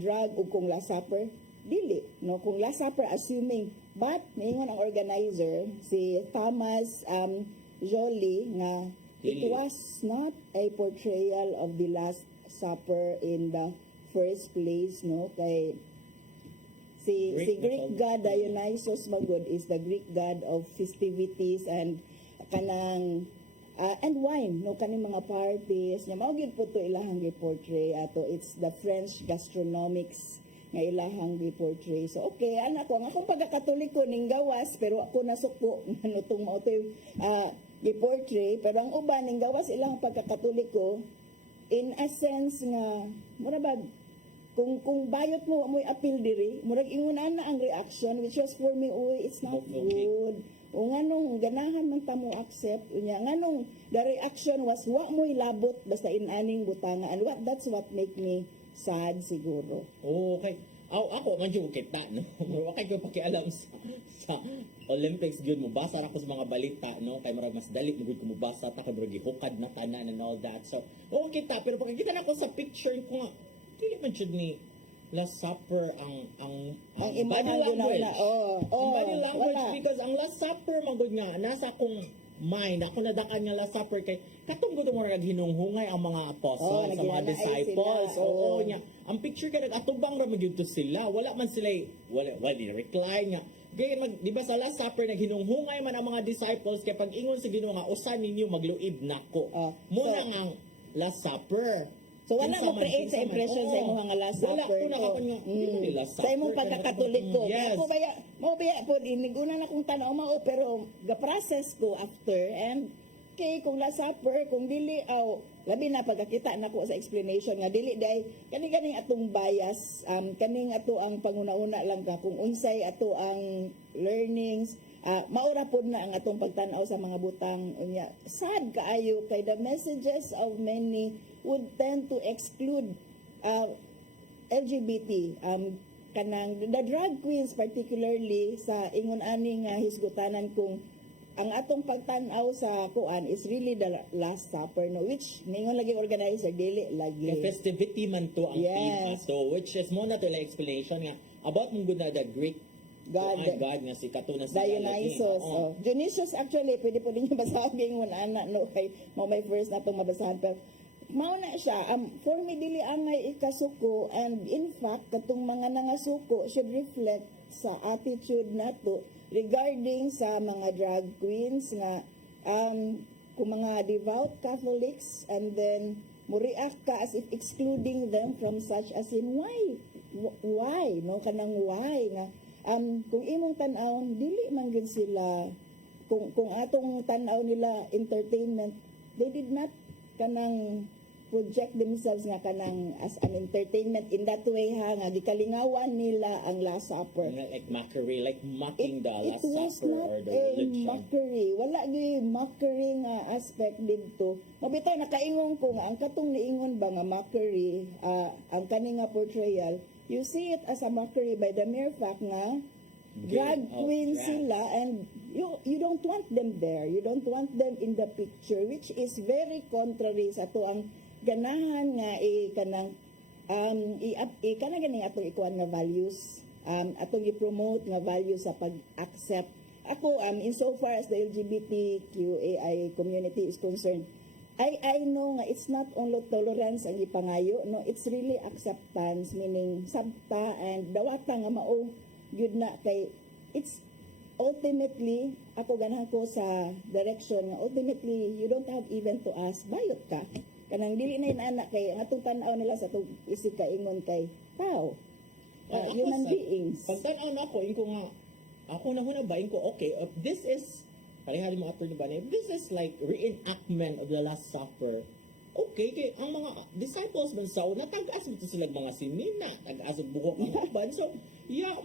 drug o kung last supper dili, no? Kung last supper assuming but niingon ang organizer si Thomas Jolie nga it was not a portrayal of the Last Supper in the first place, no? Kay si Greek god Dionysus magod is the Greek god of festivities and kanang and wine, no? Kaning mga parties nya mao gyud po to ilahang gi-portray ato. It's the French gastronomics nga ilahang gi-portray. So okay, ana ko ang akong pagkakatoliko ning gawas pero ako nasuko nganutong mao to gi-portray pero ang uban ning gawas ilang pagkakatoliko in a sense nga mura ba kung bayot mo amoy appeal diri murag ingon ana ang reaction which was for me it's not good o nganong ganahan man ta mo accept unya nganong the reaction was wa mo'y labot basta inaning butanga and that's what make me sad siguro. Okay. Ako man yung kita, no? Wa kay ko pakialam sa Olympics gyud mo basa ra ko sa mga balita, no? Kay marag mas dali gyud ko mobasa ta kay murag gihukad na tanan and all that. So, kita pero pag kita na ko sa picture ko nga dili man jud ni Last Supper ang body language. Ang body language wala. because ang Last Supper magud nga nasa akong mind ako nadakan nga Last Supper kay katong gud mo naghinunghungay ang mga apostles sa mga disciples. Oo nya. Ang picture kay nagatubang ra magyud to sila. Wala man sila wala recline nga. Gay di ba sa Last Supper naghinunghungay man ang mga disciples kay pag ingon sa Ginoo nga usa ninyo magluib nako. Muna nga ang Last Supper. So wala mo create sa impression sa imong nga Last Supper. Wala ko nakapan nga. Sa imong pagkakatoliko. Yes. Mo baya po iniguna na kung tanaw mao pero ga-process ko after and kay kung Last Supper kung dili labi na pagkakita nako sa explanation nga dili day kani atong bias kaning ato ang panguna-una lang ka kung unsay ato ang learnings maura pod na ang atong pagtan-aw sa mga butang unya sad kaayo kay the messages of many would tend to exclude LGBT kanang the drag queens particularly sa ingon ani nga hisgutanan kung ang atong pagtan-aw sa kuan is really the Last Supper no which ningon lagi organizer dili lagi The festivity man to ang theme Yes. ato which is mo na to explanation nga about mong good na the Greek God God nga si Katunas Dionysus. Dionysus actually pwede po ninyo basahin ingon ana no kay mo may first na itong mabasahan pero mao na siya for me dili angay ikasuko and in fact katong mga nangasuko should reflect sa attitude nato regarding sa mga drag queens nga kung mga devout Catholics and then mo react ka as if excluding them from such as in why no kanang why nga kung imong tan-awon dili man gyud sila kung atong tan-aw nila entertainment they did not kanang project themselves nga kanang as an entertainment in that way ha nga gikalingawan nila ang Last Supper like mockery like mocking the it Last was Supper not or the a religion. mockery wala gyud mockery nga aspect didto mabitaw nakaingon ko nga ang katong niingon ba nga mockery ang kani nga portrayal you see it as a mockery by the mere fact nga drag queen sila and you don't want them there you don't want them in the picture which is very contrary sa to ang ganahan nga kanang kanang ganing atong ikuan nga values, atong i-promote nga values sa pag-accept. Ako insofar as the LGBTQAI community is concerned, I know nga it's not only tolerance ang ipangayo, no, it's really acceptance, meaning sabta and dawata nga mao gyud na kay it's ultimately ako ganahan ko sa direction nga ultimately you don't have even to ask bayot ka kanang dili na inana kay ang atong tan-aw nila sa atong isig kaingon kay tao, human beings. Pagtanaw na ako, inko nga, ako na hunabain ko, okay, if this is, parehari mo ato ni ba, if this is like reenactment of the Last Supper, okay, kay ang mga disciples man sa una, tag-as mo sila mga sinina, tag-as ang buhok ang uban. So, yeah,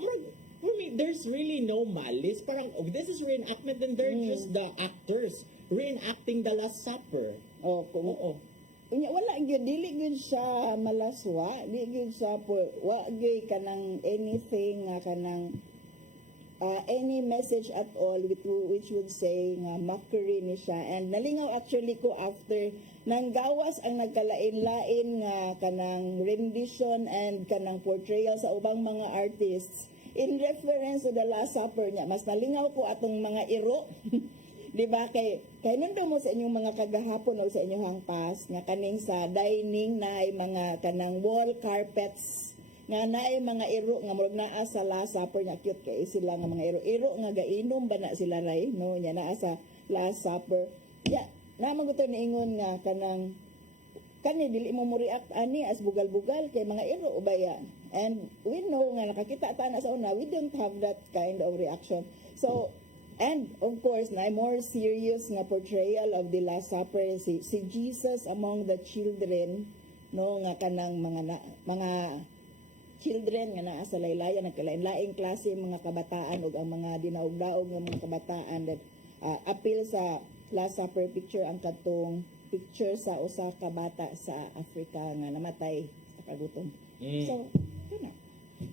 for me, there's really no malice. Parang, if this is reenactment, then they're just the actors reenacting the Last Supper. Oo. Unya wala gyud dili gyud siya malaswa, dili gyud siya wa gyud kanang anything nga kanang any message at all which would say nga mockery ni siya. And nalingaw actually ko after nang gawas ang nagkalain-lain nga kanang rendition and kanang portrayal sa ubang mga artists in reference to the Last Supper niya. Mas nalingaw ko atong mga iro. Di ba kay nundo mo sa inyong mga kagahapon o sa inyong hangpas nga kaning sa dining na ay mga kanang wall carpets nga naay mga iro nga murag naa sa Last Supper nga cute kay sila nga mga iro nga gainom ba na sila ray no nya naa sa Last Supper ya na maguto niingon nga kanang kani dili mo react ani as bugal-bugal kay mga iro ubaya, and we know nga nakakita ta na sa una we don't have that kind of reaction. So and of course, na more serious nga portrayal of the Last Supper si Jesus among the children, no nga kanang mga children nga naa sa laylayan nagkalain-laing klase mga kabataan ug ang mga dinaog-daog nga mga kabataan that appeal sa Last Supper picture ang katong picture sa usa ka bata sa Africa nga namatay sa kagutom. So, yun na.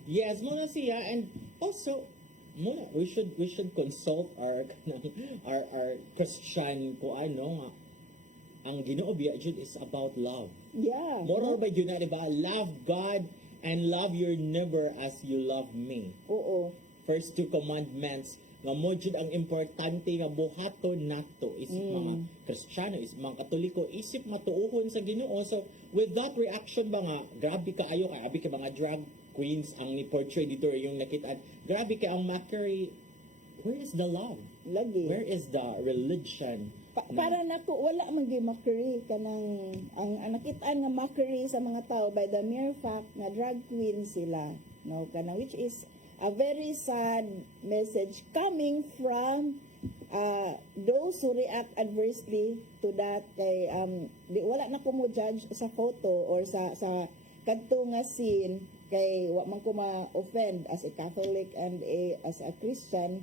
Yes, muna siya, and also, muna, we should consult our Christian ko nga ang Ginoo biya jud is about love. Yeah. More ba yun na, diba? Love God and love your neighbor as you love me. Oo. First two commandments nga mo jud ang importante nga buhaton nato isip mga Kristiyano, isip mga Katoliko, isip matuuhon sa Ginoo. So with that reaction ba nga grabe kaayo kay abi ka mga drag queens ang ni-portray dito yung nakita. Grabe ka ang mockery. Where is the love? Lagi. Where is the religion? Para nako wala man gyud mockery kanang ang nakitaan nga mockery sa mga tao by the mere fact nga drag queen sila, no, kanang which is a very sad message coming from those who react adversely to that kay wala na ko mo judge sa photo or sa kadto nga scene kay wa man ko ma-offend as a Catholic and as a Christian.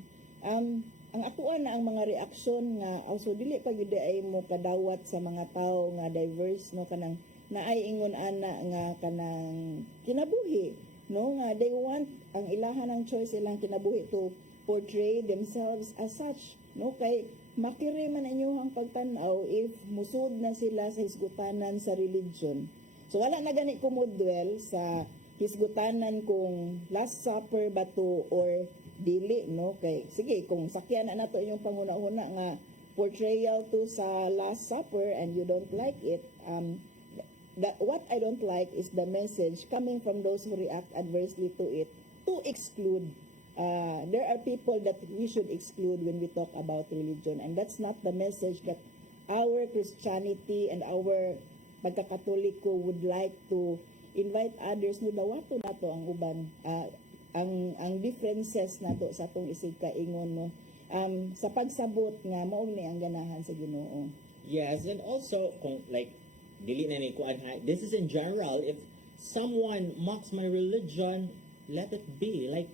Ang atuan na ang mga reaksyon nga also dili pa gyud ay mo kadawat sa mga tao nga diverse, no, kanang naay ingon ana nga kanang kinabuhi, no, nga they want ang ilahan ng choice ilang kinabuhi to portray themselves as such, no, kay makiri man inyong pagtan-aw if musud na sila sa hisgutanan sa religion. So wala na gani ko model sa hisgutanan kung Last Supper ba to or dili, no, kay sige kung sakyan na nato inyong panguna-una nga portrayal to sa Last Supper and you don't like it, what I don't like is the message coming from those who react adversely to it to exclude. There are people that we should exclude when we talk about religion, and that's not the message that our Christianity and our pagkakatoliko would like to invite others no dawato nato ang uban ang differences nato sa atong isig kaingon, no, sa pagsabot nga mao ni ang ganahan sa Ginoo. Yes, and also kung like dili na ni kuan ha, this is in general, if someone mocks my religion, let it be. Like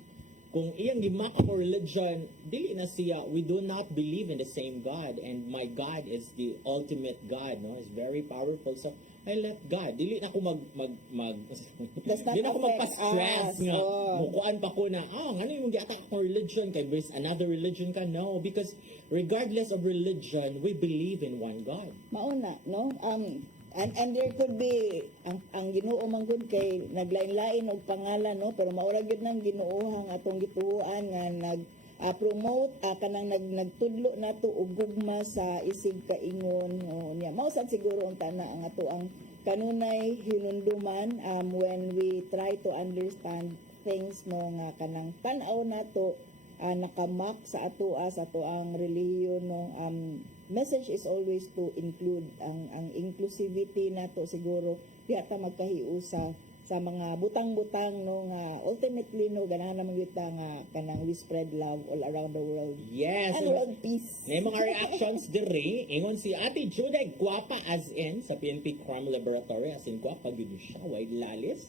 kung iyang gimak ako religion, dili na siya, we do not believe in the same God, and my God is the ultimate God, no, it's very powerful. So I let God. Dili na ako Does not dili na ako affect magpa-stress us. nga. Oh. Mukuan pa ko na, ano yung gi-attack akong religion kay there's another religion ka? No, because regardless of religion, we believe in one God. Mauna, no, And there could be ang Ginoo man gud kay naglain-lain og pangalan no, pero maura gyud nang Ginoo ang atong gituoan nga nag promote kanang nagtudlo nato og gugma sa isig kaingon niya. Mao sad siguro unta na ang ato ang kanunay hinumduman when we try to understand things no nga kanang tan-aw nato nakamak sa ato sa ato ang relihiyon no. Message is always to include ang inclusivity nato siguro diha ta magkahiusa sa mga butang-butang no nga ultimately no ganahan naman gyud ta nga kanang we spread love all around the world. Yes. And world peace. May mga reactions diri. Ingon si Ate Juday, gwapa as in sa PNP Crime Laboratory. As in, gwapa yun siya. Wide lalis.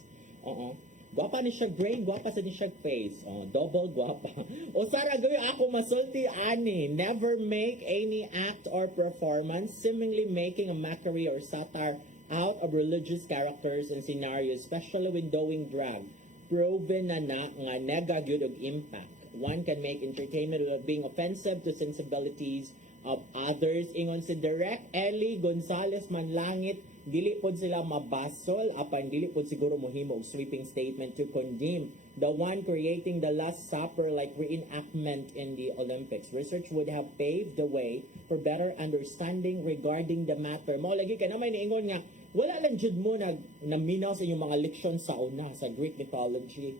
Oo. Gwapa ni siya brain, gwapa sa ni siya face. Double gwapa. O Sara, gawin ako masulti ani. Never make any act or performance seemingly making a mockery or satire out of religious characters and scenarios, especially when doing drag. Proven na nga nega gyud og impact. One can make entertainment without being offensive to sensibilities of others. Ingon si Direct Ellie Gonzalez Manlangit, dili pod sila mabasol apan dili pod siguro mohimo og sweeping statement to condemn the one creating the Last Supper like reenactment in the Olympics. Research would have paved the way for better understanding regarding the matter. Mao lagi ka naman niingon nga wala lang jud mo naminaw sa inyong mga leksyon sa una sa Greek mythology.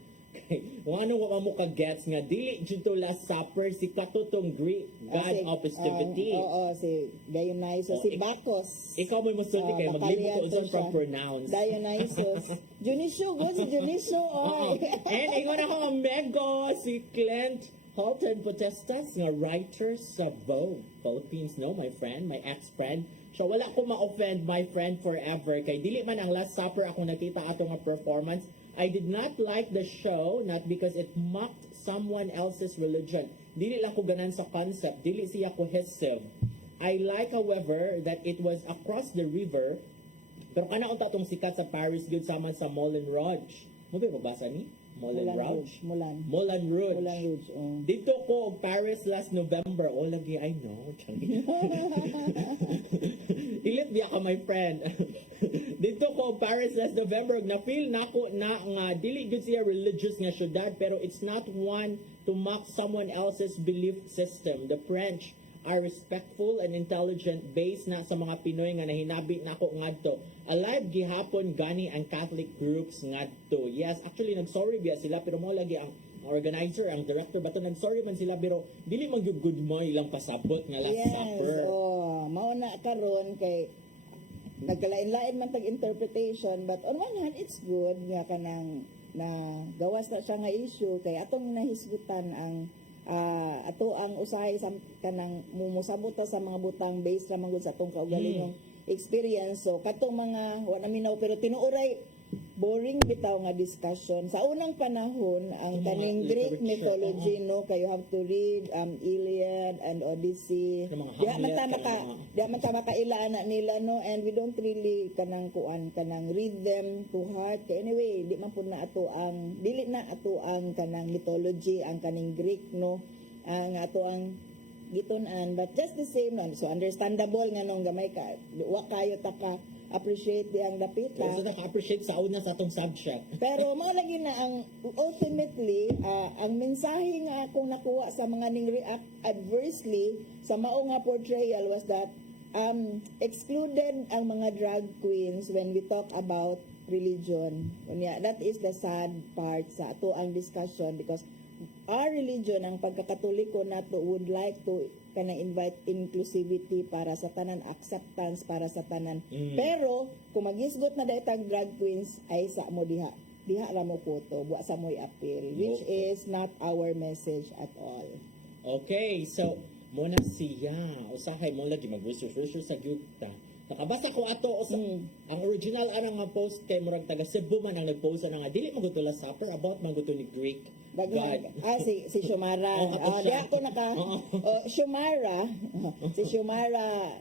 Kung ano wa mo ka-gets nga dili jud to Last Supper si katutong Greek god of festivity. Si Dionysus, si Bacchus. Ikaw may musulti kay maglibot ko unsan from pronounce. Dionysus. Dionysus, good si Dionysus. And ingon ako ang Mego si Clint Halton Potestas nga writer sa Vogue Philippines. No, my friend, my ex-friend. So wala ko ma-offend my friend forever kay dili man ang Last Supper ako nakita ato nga performance. I did not like the show not because it mocked someone else's religion. Dili lang ko ganan sa concept, dili siya cohesive. I like however that it was across the river. Pero kana unta tong sikat sa Paris gyud sama sa Moulin Rouge. Mo ba mabasa ni? Moulin Rouge. Moulin Rouge. Dito ko og Paris last November. Oh, lagi, I know. Ilit biya ka, my friend. Dito ko og Paris last November. Na-feel nako na nga dili gyud siya religious nga syudad, pero it's not one to mock someone else's belief system. The French are respectful and intelligent based na sa mga Pinoy nga nahinabi nako ngadto. Alive gihapon gani ang Catholic groups ngadto. Yes, actually nagsorry biya sila pero mo lagi ang organizer, ang director bato nagsorry man sila pero dili man gyud good mo ilang pasabot nga Last Supper. Mao na karon kay nagkalain-lain man tag interpretation but on one hand it's good nga kanang na gawas na siya nga issue kay atong nahisgutan ang ato ang usahay sa kanang mumusabot sa mga butang based ra man gud sa atong kaugalingong experience. So katong mga wa na minaw pero tinuoray boring bitaw nga discussion sa unang panahon ang kaning Greek mythology no kayo have to read Iliad and Odyssey. Diha man ta makailaan na nila no and we don't really kanang read them to heart. Anyway, di man pud na ato ang dili na ato ang kanang mythology ang kaning Greek no ang ato ang gitun-an but just the same no so understandable nga nung gamay ka wa kayo ta ka appreciate di ang dapita. So naka-appreciate sa una sa atong subject. Pero mo lagi na ang ultimately ang mensahe nga akong nakuha sa mga ning react adversely sa mao nga portrayal was that excluded ang mga drag queens when we talk about religion. That is the sad part sa ato ang discussion because our religion, ang pagkakatoliko nato would like to kanang invite inclusivity para sa tanan, acceptance para sa tanan. Pero kung magisgot na daytag drag queens ay sa mo diha ra mo photo, buwa sa mo'y appeal which is not our message at all. Okay, so muna siya usahay mo lagi mag-research sa gyugta. Nakabasa ko ato ang original arang nga post kay murag taga Cebu man ang nagpost na nga dili maguto Last Supper about maguto ni Greek God. Si Xiomara. Di ako Xiomara. Si Xiomara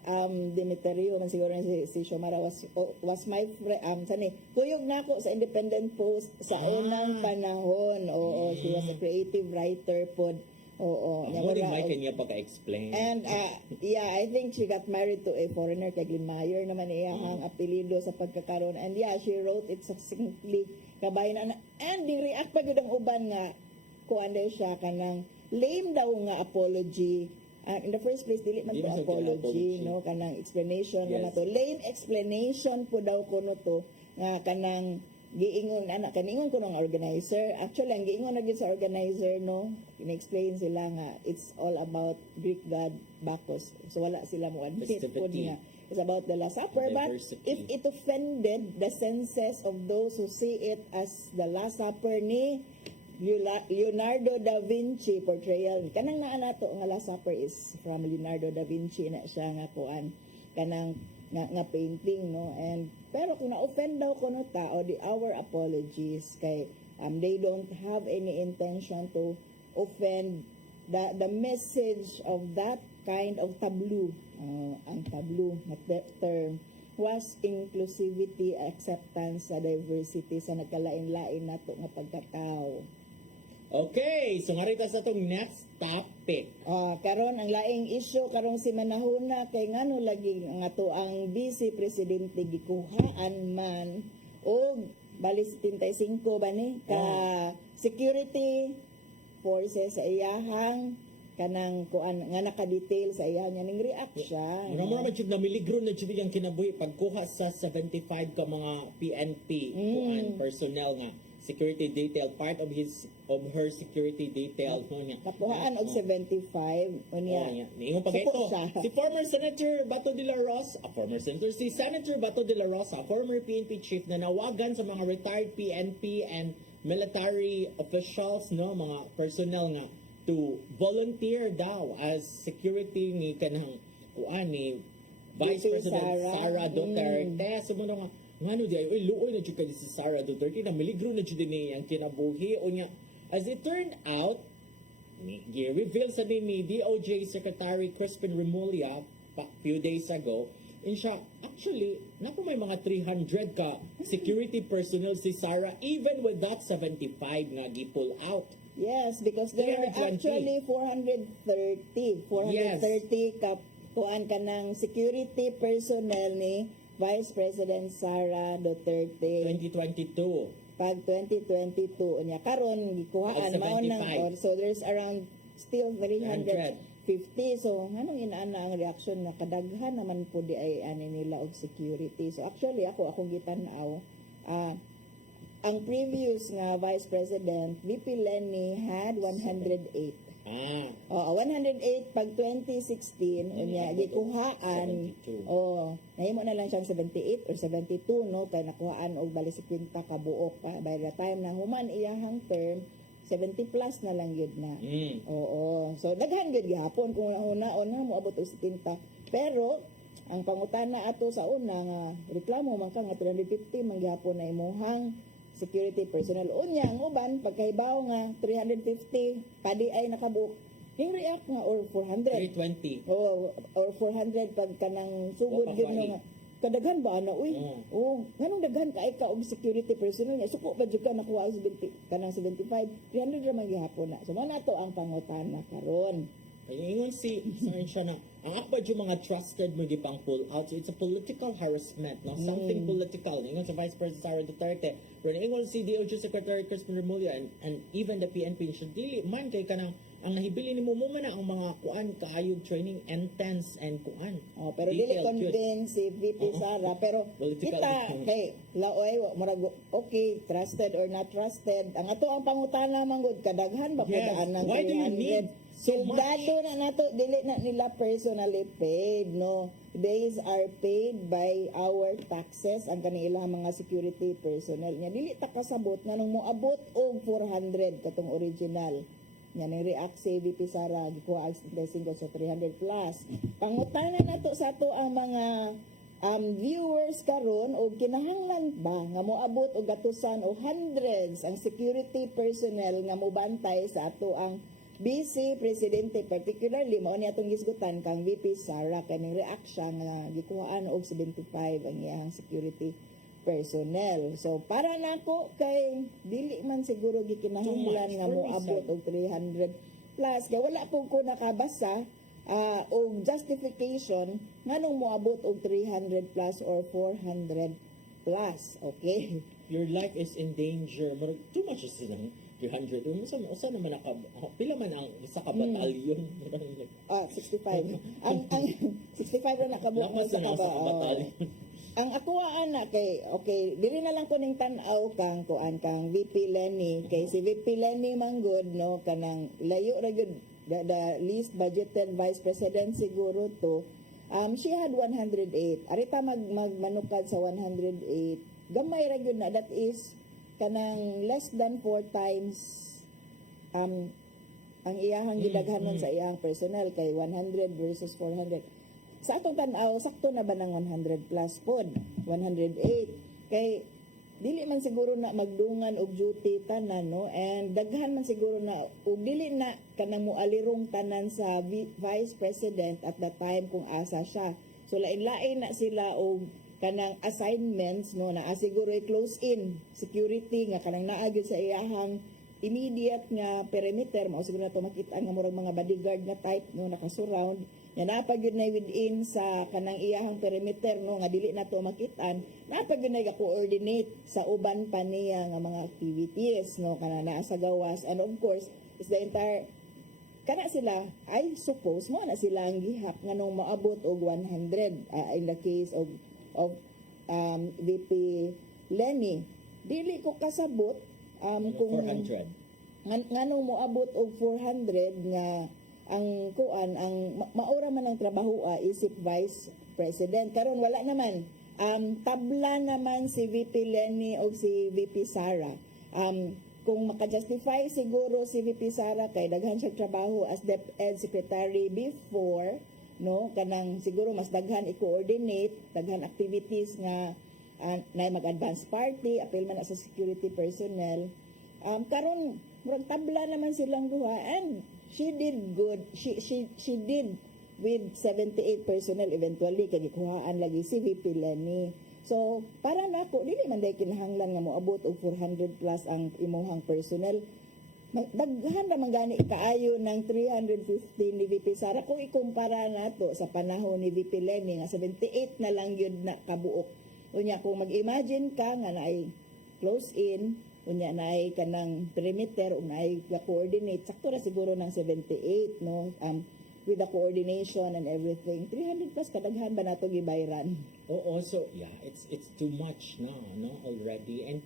Demeterio man siguro si Xiomara was my friend. Kuyog na ako sa Independent Post sa unang panahon. She was a creative writer pod Oo. Ang nya huling wala may og- kanya pagka-explain. And yeah, I think she got married to a foreigner kay Glenn Mayer naman iyahang apelido sa pagkakaroon. And yeah, she wrote it succinctly kabayan na and react pa gud ang uban nga kuan daw siya kanang lame daw nga apology. In the first place dili man Di to man siya apology, apology. no, kanang explanation Yes. na to. Lame explanation po daw kuno to nga kanang giingon anak kaningon ko ng organizer. Actually ang giingon na gyud sa organizer, no, in-explain sila nga it's all about Greek god Bacchus. So wala sila mo admit po Festivity. nga it's about the Last Supper. But Diversity. if it offended the senses of those who see it as the Last Supper ni Leonardo da Vinci portrayal, kanang naa nato nga Last Supper is from Leonardo da Vinci na siya nga kuan kanang nga painting, no. And pero kung na-offend daw kuno tao, our apologies kay they don't have any intention to offend the message of that kind of tableau. Ang tableau na term was inclusivity, acceptance sa diversity sa nagkalain-lain nato nga pagkatao. Okay, so ngarita sa itong next topic. Karon ang laing issue karong si manahuna kay ngano lagi nga to ang vice presidente gikuhaan man og bali 75 ba ni ka security forces sa iyahang kanang kuan nga naka-detail sa iyang ning react siya. Mura man jud na miligro na jud yung kinabuhi pagkuha sa 75 ka mga PNP kuan personnel nga security detail, part of her security detail no niya. Napuhaan og 75 unya. Niingon pa Suko ito. siya. Si former Senator Bato de la Rosa, si Senator Bato de la Rosa, former PNP chief na nawagan sa mga retired PNP and military officials, no, mga personnel nga to volunteer daw as security ni kanang kuan ni Vice VP President Sara. Sara Duterte. Sumunod nga ngano di ay luoy na jud kay si Sara Duterte na miligro na jud ni ang kinabuhi unya. As it turned out, reveal sa ni DOJ Secretary Crispin Remulla few days ago, in siya, actually, napo may mga 300 ka security personnel si Sara even with that 75 nga gi-pull out. Yes, because there are 320. actually 430 ka kuan kanang security personnel ni Vice President Sara Duterte 2022. pag 2022 niya karon gikuhaan Ang mao nang 75. so there's around still 350. So nganong inaana ang reaction na kadaghan naman po di ay ani nila og security. So actually akong gitan-aw ang previous nga Vice President VP Lenny had 108. 108 pag 2016 unya gikuhaan 72. nahimo na lang siyang 78 or 72 no kay nakuhaan og bali 50 ka buok by the time na human iyahang term 70 plus na lang yun na. So daghan gyud gihapon kung una na moabot og 70 pero ang pangutana ato sa una nga reklamo man ka nga 350 man gihapon na imuhang security personnel. Unya, ang uban, pagkahibaw nga, 350, padi ay nakabuok. Yung react nga, or 400. 320. Or 400 pag kanang sugod O, yun pagbahi. nga. Kadaghan ba na, uy? Nganong daghan ka ay ka og security personnel niya? Suko ba dyan ka nakuha ang 70, kanang 75? 300 raman gihapon na. So, mo na to ang pangutana karon. Ingon si siya na ang akbad yung mga trusted mo di pang pull out. So it's a political harassment, no? Something political. Ingon sa Vice President Sara Duterte. Pero ingon si DOJ Secretary Crispin Remulla and even the PNP siya dili man kay kanang ang nahibili ni mo man ang mga kuan kaayog training intense and kuan. Pero dili Detailed yun. convince si VP Sara. Pero Political. kita, kay laoy, murag, okay, trusted or not trusted. Ang ato ang pangutana manggod kadaghan ba Yes. padaan ng Why do you need so much? Soldado na nato, dili na nila personally paid, no? These are paid by our taxes ang kanilang mga security personnel niya. Dili ta kasabot nga nung moabot og 400 katong original. Yan ang react si VP Sara gikuha ang 65 sa 300 plus. Pangutana nato sa ato ang mga viewers karon og kinahanglan ba nga moabot og gatusan o hundreds ang security personnel nga mobantay sa ato ang Vice Presidente, particularly mao ni atong gisgutan kang VP Sara kaning reaction nga gikuhaan og 75 ang iyang security personnel. So para nako kay dili man siguro gikinahanglan nga Too much, moabot og 300 plus kaya wala po ko nakabasa og justification nganong moabot og 300 plus or 400 plus, okay? Your life is in danger. Murag too much is silang 300. Usa naman pila man ang isa ka batalyon. 65. ang 65 ra nakabuo Lapas sa na sa batalyon. Ang ako ana kay okay, dili na lang ko ning tan-aw kang kuan kang VP Lenny kay si VP Lenny manggod no kanang layo ra gyud the least budgeted vice president siguro to. She had 108. Arita magmanukad sa 108. Gamay ra gyud na, that is kanang less than 4 times ang iyahang gidaghanon sa iyahang personnel kay 100 versus 400. Sa atong tan-aw sakto na ba ng 100 plus pod? 108 kay dili man siguro na magdungan og duty tanan no, and daghan man siguro na ug dili na kanang moalirong tanan sa vice president at that time kung asa siya. So lain-lain na sila og kanang assignments no, na siguro close in security nga kanang naa gyud sa iyahang immediate nga perimeter, mao siguro na to makita nga murag mga bodyguard nga type no, nakasurround nga napag na within sa kanang iyahang perimeter no, nga dili na to makitaan, napag na ga-coordinate sa uban pa niya nga mga activities no, kana naa sa gawas, and of course is the entire kana sila, I suppose mo na sila ang gihap nga nung maabot og 100 in the case of VP Lenny. Dili ko kasabot kung 400. nganong moabot og 400 nga ang kuan ang maura man ang trabaho isip vice president karon wala naman tabla naman si VP Lenny o si VP Sara. Kung maka-justify siguro si VP Sara kay daghan siya trabaho as DepEd secretary before no, kanang siguro mas daghan i-coordinate daghan activities nga na mag-advance party, appeal man na sa security personnel. Karon murag tabla naman silang duha, and she did good. She did with 78 personnel eventually kay gikuhaan lagi si VP Lenny. So para nako dili man day kinahanglan nga moabot og 400 plus ang imuhang personnel. Daghan ra man gani kaayo ng 315 ni VP Sara kung ikumpara nato sa panahon ni VP Lenny nga 78 na lang yun na kabuok. Unya kung mag-imagine ka nga naay close in, unya naay kanang perimeter, naay coordinate, sakto ra siguro ng 78 no, with the coordination and everything. 300 plus kadaghan ba nato gibayran? Oo, so yeah, it's too much now, no, already. And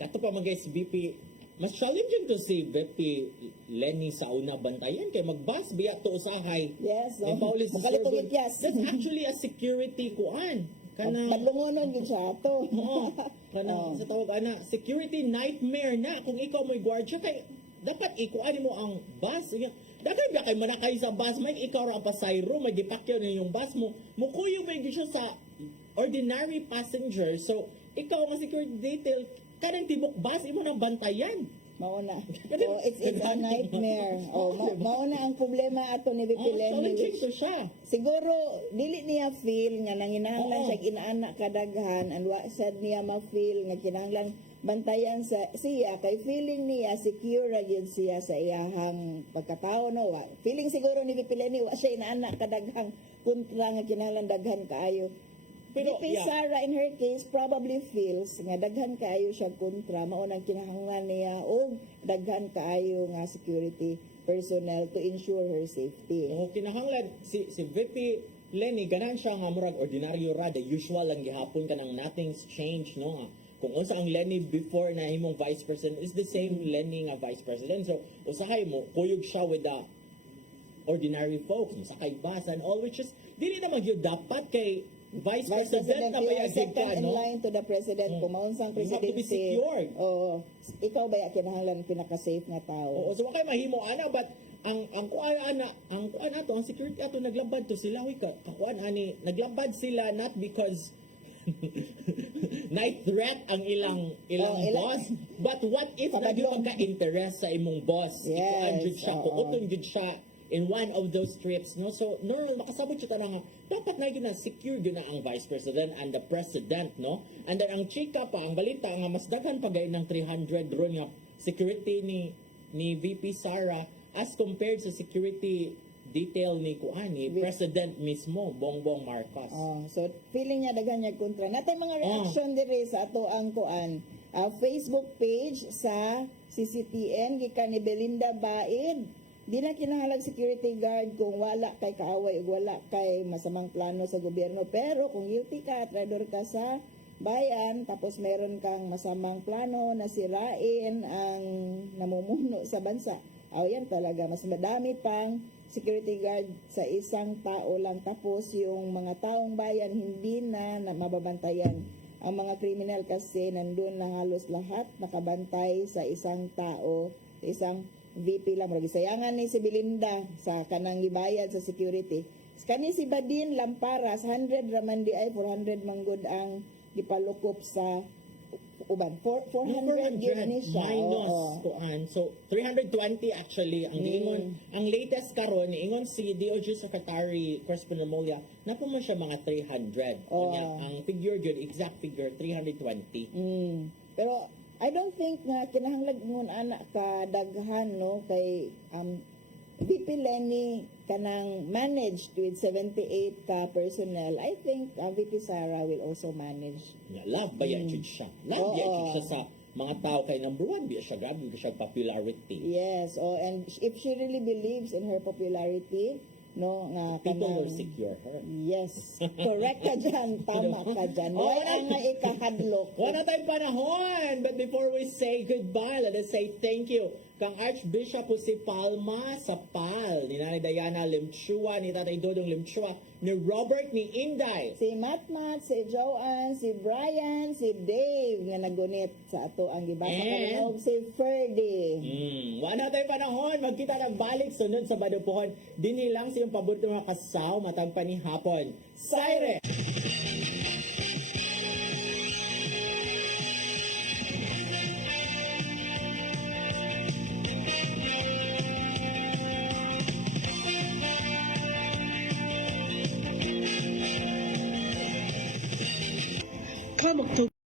kato pa man guys, VP, mas challenging to si VP Lenny sa una bantayan kay magbas biya to usahay. Yes, And Paulis is Makalipong serving- ityas. That's actually a security kuan. Kanang Padlungonon yun siya ato. Oo. Kanang sa tawag ana, security nightmare na kung ikaw may gwardiya kay dapat ikuan mo ang bus. Dagan ba kay manakay sa bus, may ikaw ra ang pasayro, may gipakyaw na yung bus mo. Mukuyo ba siya sa ordinary passenger. So ikaw nga security detail kanang tibok bus imo nang bantayan. Mauna. It's a nightmare. Mauna ang problema ato ni VP Lenny. Challenging to siya. Siguro dili niya feel nga nanginahanglan Oo. siya inaanak kadaghan, and wa sad niya ma-feel nga kinahanglan bantayan sa siya kay feeling niya secure ra gyud siya sa iyahang pagkatao no. Feeling siguro ni VP Lenny wa siya inaanak kadaghang kontra nga kinahanglan daghan kaayo. Pero, VP yeah. Sara in her case probably feels nga daghan kaayo siya kontra, mao nang kinahanglan niya og daghan kaayo nga security personnel to ensure her safety. O kinahanglan si VP Lenny ganahan siya nga murag ordinaryo ra, the usual lang gihapon ka nang nothing's changed no nga. Kung unsa ang Lenny before na imong vice president is the same Lenny nga vice president. So usahay mo kuyog siya with the ordinary folks, sakay bus and all, which is dili naman gyud dapat kay Vice President na you ba are yagig second ka, in no? line to the President. Kung maunsang You have to be presidency. secured. Oo. Ikaw ba yung kinahanglan pinaka-safe nga tao? Oo, so wakay mahimo ana, but ang kuan ana, ang kuan ato, ang security ato naglabad to sila, huy ka, kakuan ani, naglabad sila not because night threat ang ilang boss, but what if Papadlong. nagyo ka interest sa imong boss? Yes, Ikuan jud siya, oo. kuuton jud siya in one of those trips, no? So, normal, makasabot siya nga, dapat na yun na secure yun na ang vice president and the president, no? And then, ang chika pa, ang balita, nga mas daghan pa gayon ng 300 ron nga security ni VP Sara, as compared sa security detail ni ni President mismo, Bongbong Marcos. So feeling niya daghan niya kontra. Natay mga reaction diri sa ato ang Facebook page sa CCTN gikan ni Belinda Baid. Di na kinahanglan security guard kung wala kay kaaway ug wala kay masamang plano sa gobyerno. Pero kung guilty ka, traidor ka sa bayan, tapos meron kang masamang plano na sirain ang namumuno sa bansa. Yan talaga, mas madami pang security guard sa isang tao lang, tapos yung mga taong bayan hindi na mababantayan. Ang mga kriminal kasi nandun na halos lahat nakabantay sa isang tao, sa isang VP lang. Sayangan ni si Belinda sa kanang gibayad sa security. Kani si Badin Lamparas, 100 raman di ay 400 manggod ang gipalukop sa uban. 400 yun ni siya. Minus kuan. So 320 actually ang giingon. Ang latest karon niingon si DOJ Secretary Crispin Remulla na po man siya mga 300. Kanya ang figure yun, exact figure 320. Pero I don't think na kinahanglan ngun anak ka daghan no kay VP Lenny kanang managed with 78 ka personnel. I think VP Sara will also manage. Love ba yan siya? Love yan siya sa mga tao kay number one. Di siya grabe siya popularity. Yes, and if she really believes in her popularity, no, nga People kanang will secure her. yes, correct ka dyan, tama ka dyan. Wala nga ikahadlok. Wala tayong panahon. But before we say goodbye, let us say thank you kang Archbishop Jose Palma sa PAL, ni Nanay Diana Limchua, ni Tatay Dodong Limchua, ni Robert, ni Inday. Si Matmat, si Joanne, si Brian, si Dave nga nagunit sa ato ang gibasa And- karon si Ferdy. Wala tayong panahon. Magkita na balik sunod sa Badupuhon. Dinilang siyang paborito mga kasaw, matagpa ni hapon. Siren!